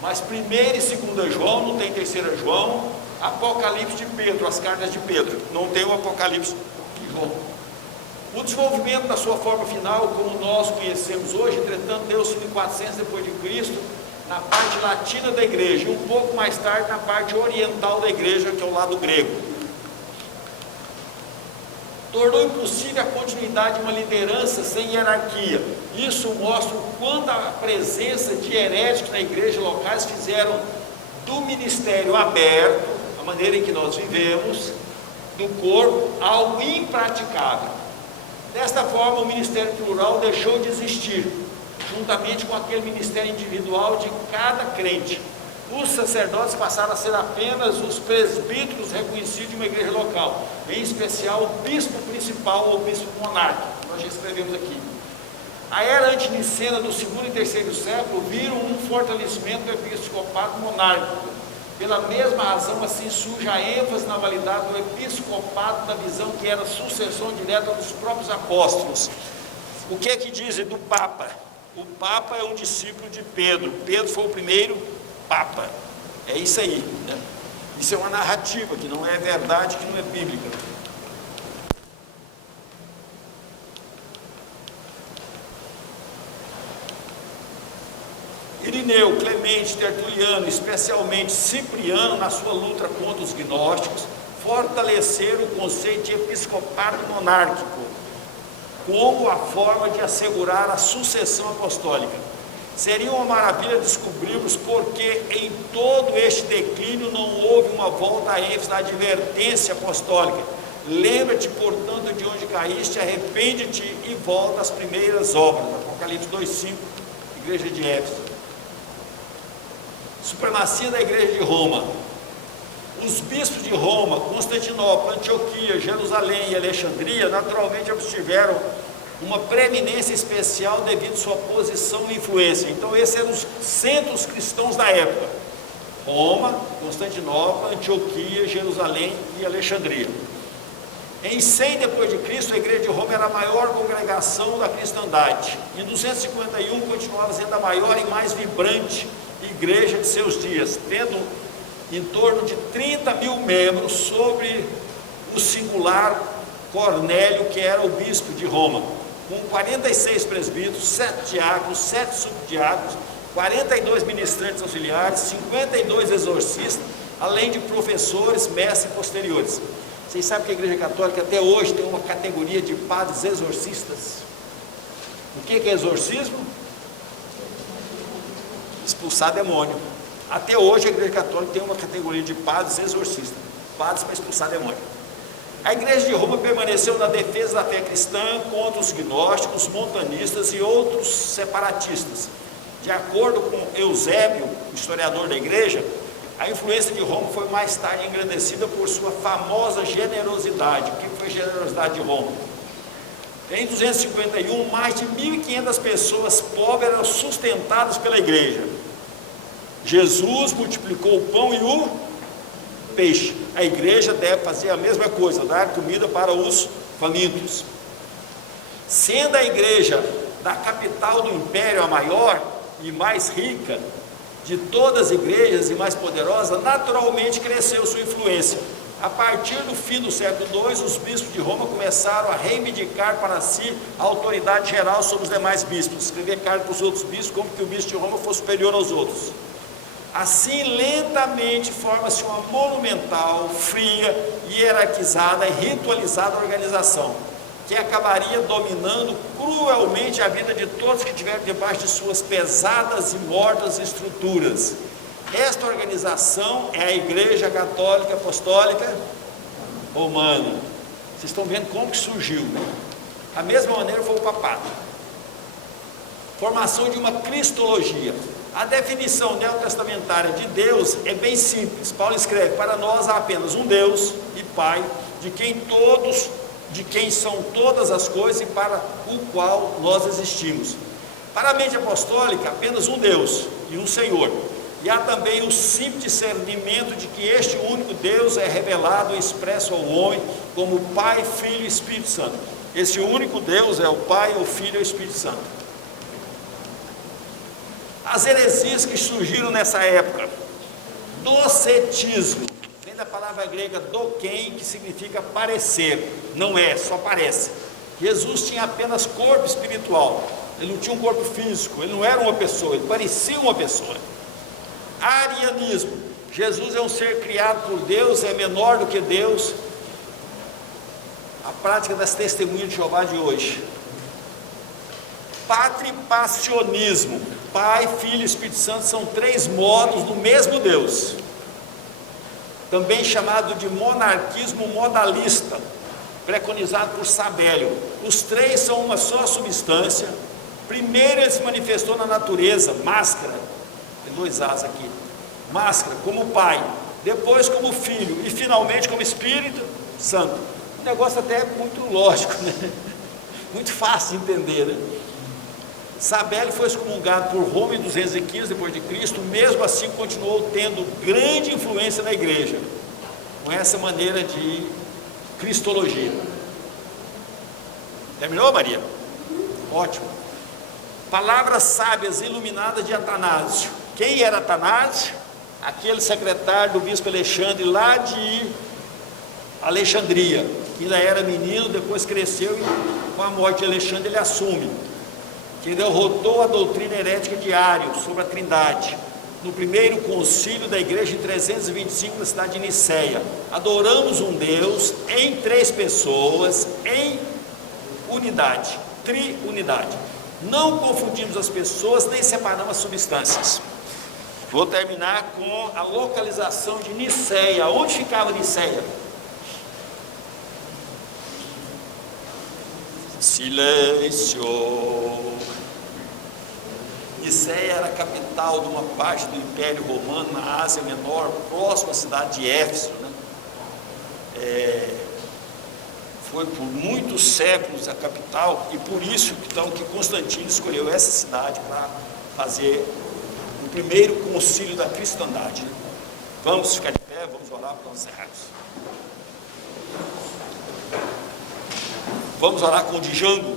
Mas 1ª e 2ª João, não tem 3ª João, Apocalipse de Pedro, as cartas de Pedro, não tem o Apocalipse de João. O desenvolvimento da sua forma final, como nós conhecemos hoje, entretanto, deu-se em 400 depois de Cristo, na parte latina da igreja, e um pouco mais tarde na parte oriental da igreja, que é o lado grego. Tornou impossível a continuidade de uma liderança sem hierarquia. Isso mostra o quanto a presença de heréticos na igreja locais fizeram do ministério aberto, a maneira em que nós vivemos, do corpo, algo impraticável. Desta forma, o ministério plural deixou de existir, juntamente com aquele ministério individual de cada crente. Os sacerdotes passaram a ser apenas os presbíteros reconhecidos de uma igreja local, em especial o bispo principal ou bispo monarca, nós já escrevemos aqui. A era antinicena do 2º e 3º século viram um fortalecimento do episcopado monárquico. Pela mesma razão, assim surge a ênfase na validade do episcopado na visão que era sucessão direta dos próprios apóstolos. O que é que dizem do Papa? O Papa é um discípulo de Pedro. Pedro foi o primeiro Papa. É isso aí, né? Isso é uma narrativa que não é verdade, que não é bíblica. Irineu, Clemente, Tertuliano, especialmente Cipriano, na sua luta contra os gnósticos, fortaleceram o conceito de episcopado monárquico como a forma de assegurar a sucessão apostólica. Seria uma maravilha descobrirmos porque em todo este declínio não houve uma volta à ênfase da advertência apostólica. Lembra-te, portanto, de onde caíste, arrepende-te e volta às primeiras obras. Apocalipse 2,5, Igreja de Éfeso. Supremacia da Igreja de Roma. Os bispos de Roma, Constantinopla, Antioquia, Jerusalém e Alexandria naturalmente obtiveram uma preeminência especial devido à sua posição e influência. Então esses eram os centros cristãos da época: Roma, Constantinopla, Antioquia, Jerusalém e Alexandria. Em 100 depois de Cristo, a igreja de Roma era a maior congregação da cristandade. Em 251 continuava sendo a maior e mais vibrante igreja de seus dias, tendo em torno de 30 mil membros, sobre o singular Cornélio, que era o bispo de Roma, com 46 presbíteros, 7 diáconos, 7 subdiáconos, 42 ministrantes auxiliares, 52 exorcistas, além de professores, mestres e posteriores. Vocês sabem que a Igreja Católica até hoje tem uma categoria de padres exorcistas? O que é exorcismo? Expulsar demônio. Até hoje a Igreja Católica tem uma categoria de padres exorcistas, padres para expulsar demônio. A Igreja de Roma permaneceu na defesa da fé cristã contra os gnósticos, montanistas e outros separatistas. De acordo com Eusébio, historiador da Igreja, a influência de Roma foi mais tarde engrandecida por sua famosa generosidade. O que foi a generosidade de Roma? Em 251, mais de 1.500 pessoas pobres eram sustentadas pela igreja. Jesus multiplicou o pão e o peixe. A igreja deve fazer a mesma coisa, dar comida para os famintos. Sendo a igreja da capital do império a maior e mais rica de todas as igrejas e mais poderosa, naturalmente cresceu sua influência. A partir do fim do século II, os bispos de Roma começaram a reivindicar para si a autoridade geral sobre os demais bispos, escrever carta para os outros bispos, como que o bispo de Roma fosse superior aos outros. Assim, lentamente forma-se uma monumental, fria, hierarquizada e ritualizada organização, que acabaria dominando cruelmente a vida de todos que estiveram debaixo de suas pesadas e mortas estruturas. Esta organização é a Igreja Católica Apostólica Romana. Vocês estão vendo como que surgiu, né? A mesma maneira foi o papado. Formação de uma cristologia. A definição neotestamentária de Deus é bem simples. Paulo escreve: para nós há apenas um Deus e Pai, de quem são todas as coisas e para o qual nós existimos. Para a mente apostólica, apenas um Deus e um Senhor. E há também o simples discernimento de que este único Deus é revelado e expresso ao homem como Pai, Filho e Espírito Santo. Esse único Deus é o Pai, o Filho e o Espírito Santo. As heresias que surgiram nessa época: docetismo, vem da palavra grega doquem, que significa parecer, não é, só parece. Jesus tinha apenas corpo espiritual, ele não tinha um corpo físico, ele não era uma pessoa, ele parecia uma pessoa. Arianismo: Jesus é um ser criado por Deus, é menor do que Deus. A prática das testemunhas de Jeová de hoje. Patripacionismo: Pai, Filho e Espírito Santo são três modos do mesmo Deus, também chamado de monarquismo modalista, preconizado por Sabélio. Os três são uma só substância. Primeiro ele se manifestou na natureza, máscara, tem dois As aqui, máscara, como Pai, depois como Filho e finalmente como Espírito Santo. Um negócio até muito lógico, né? Muito fácil de entender, né? Sabélio foi excomungado por Roma em 215 depois de Cristo. Mesmo assim continuou tendo grande influência na igreja, com essa maneira de cristologia. Terminou, Maria? Ótimo. Palavras sábias iluminadas de Atanásio. Quem era Atanásio? Aquele secretário do bispo Alexandre lá de Alexandria, que ainda era menino, depois cresceu e com a morte de Alexandre ele assume, que derrotou a doutrina herética de Ário sobre a Trindade, no primeiro concílio da igreja em 325 na cidade de Niceia. Adoramos um Deus em três pessoas, em unidade, triunidade. Não confundimos as pessoas, nem separamos as substâncias. Vou terminar com a localização de Niceia. Onde ficava Niceia? Silêncio. Niceia era a capital de uma parte do Império Romano na Ásia Menor, próxima à cidade de Éfeso, né? Foi por muitos séculos a capital, e por isso então que Constantino escolheu essa cidade para fazer o primeiro concílio da cristandade, né? Vamos ficar de pé, vamos orar para os encerrarmos. Vamos orar com o Django.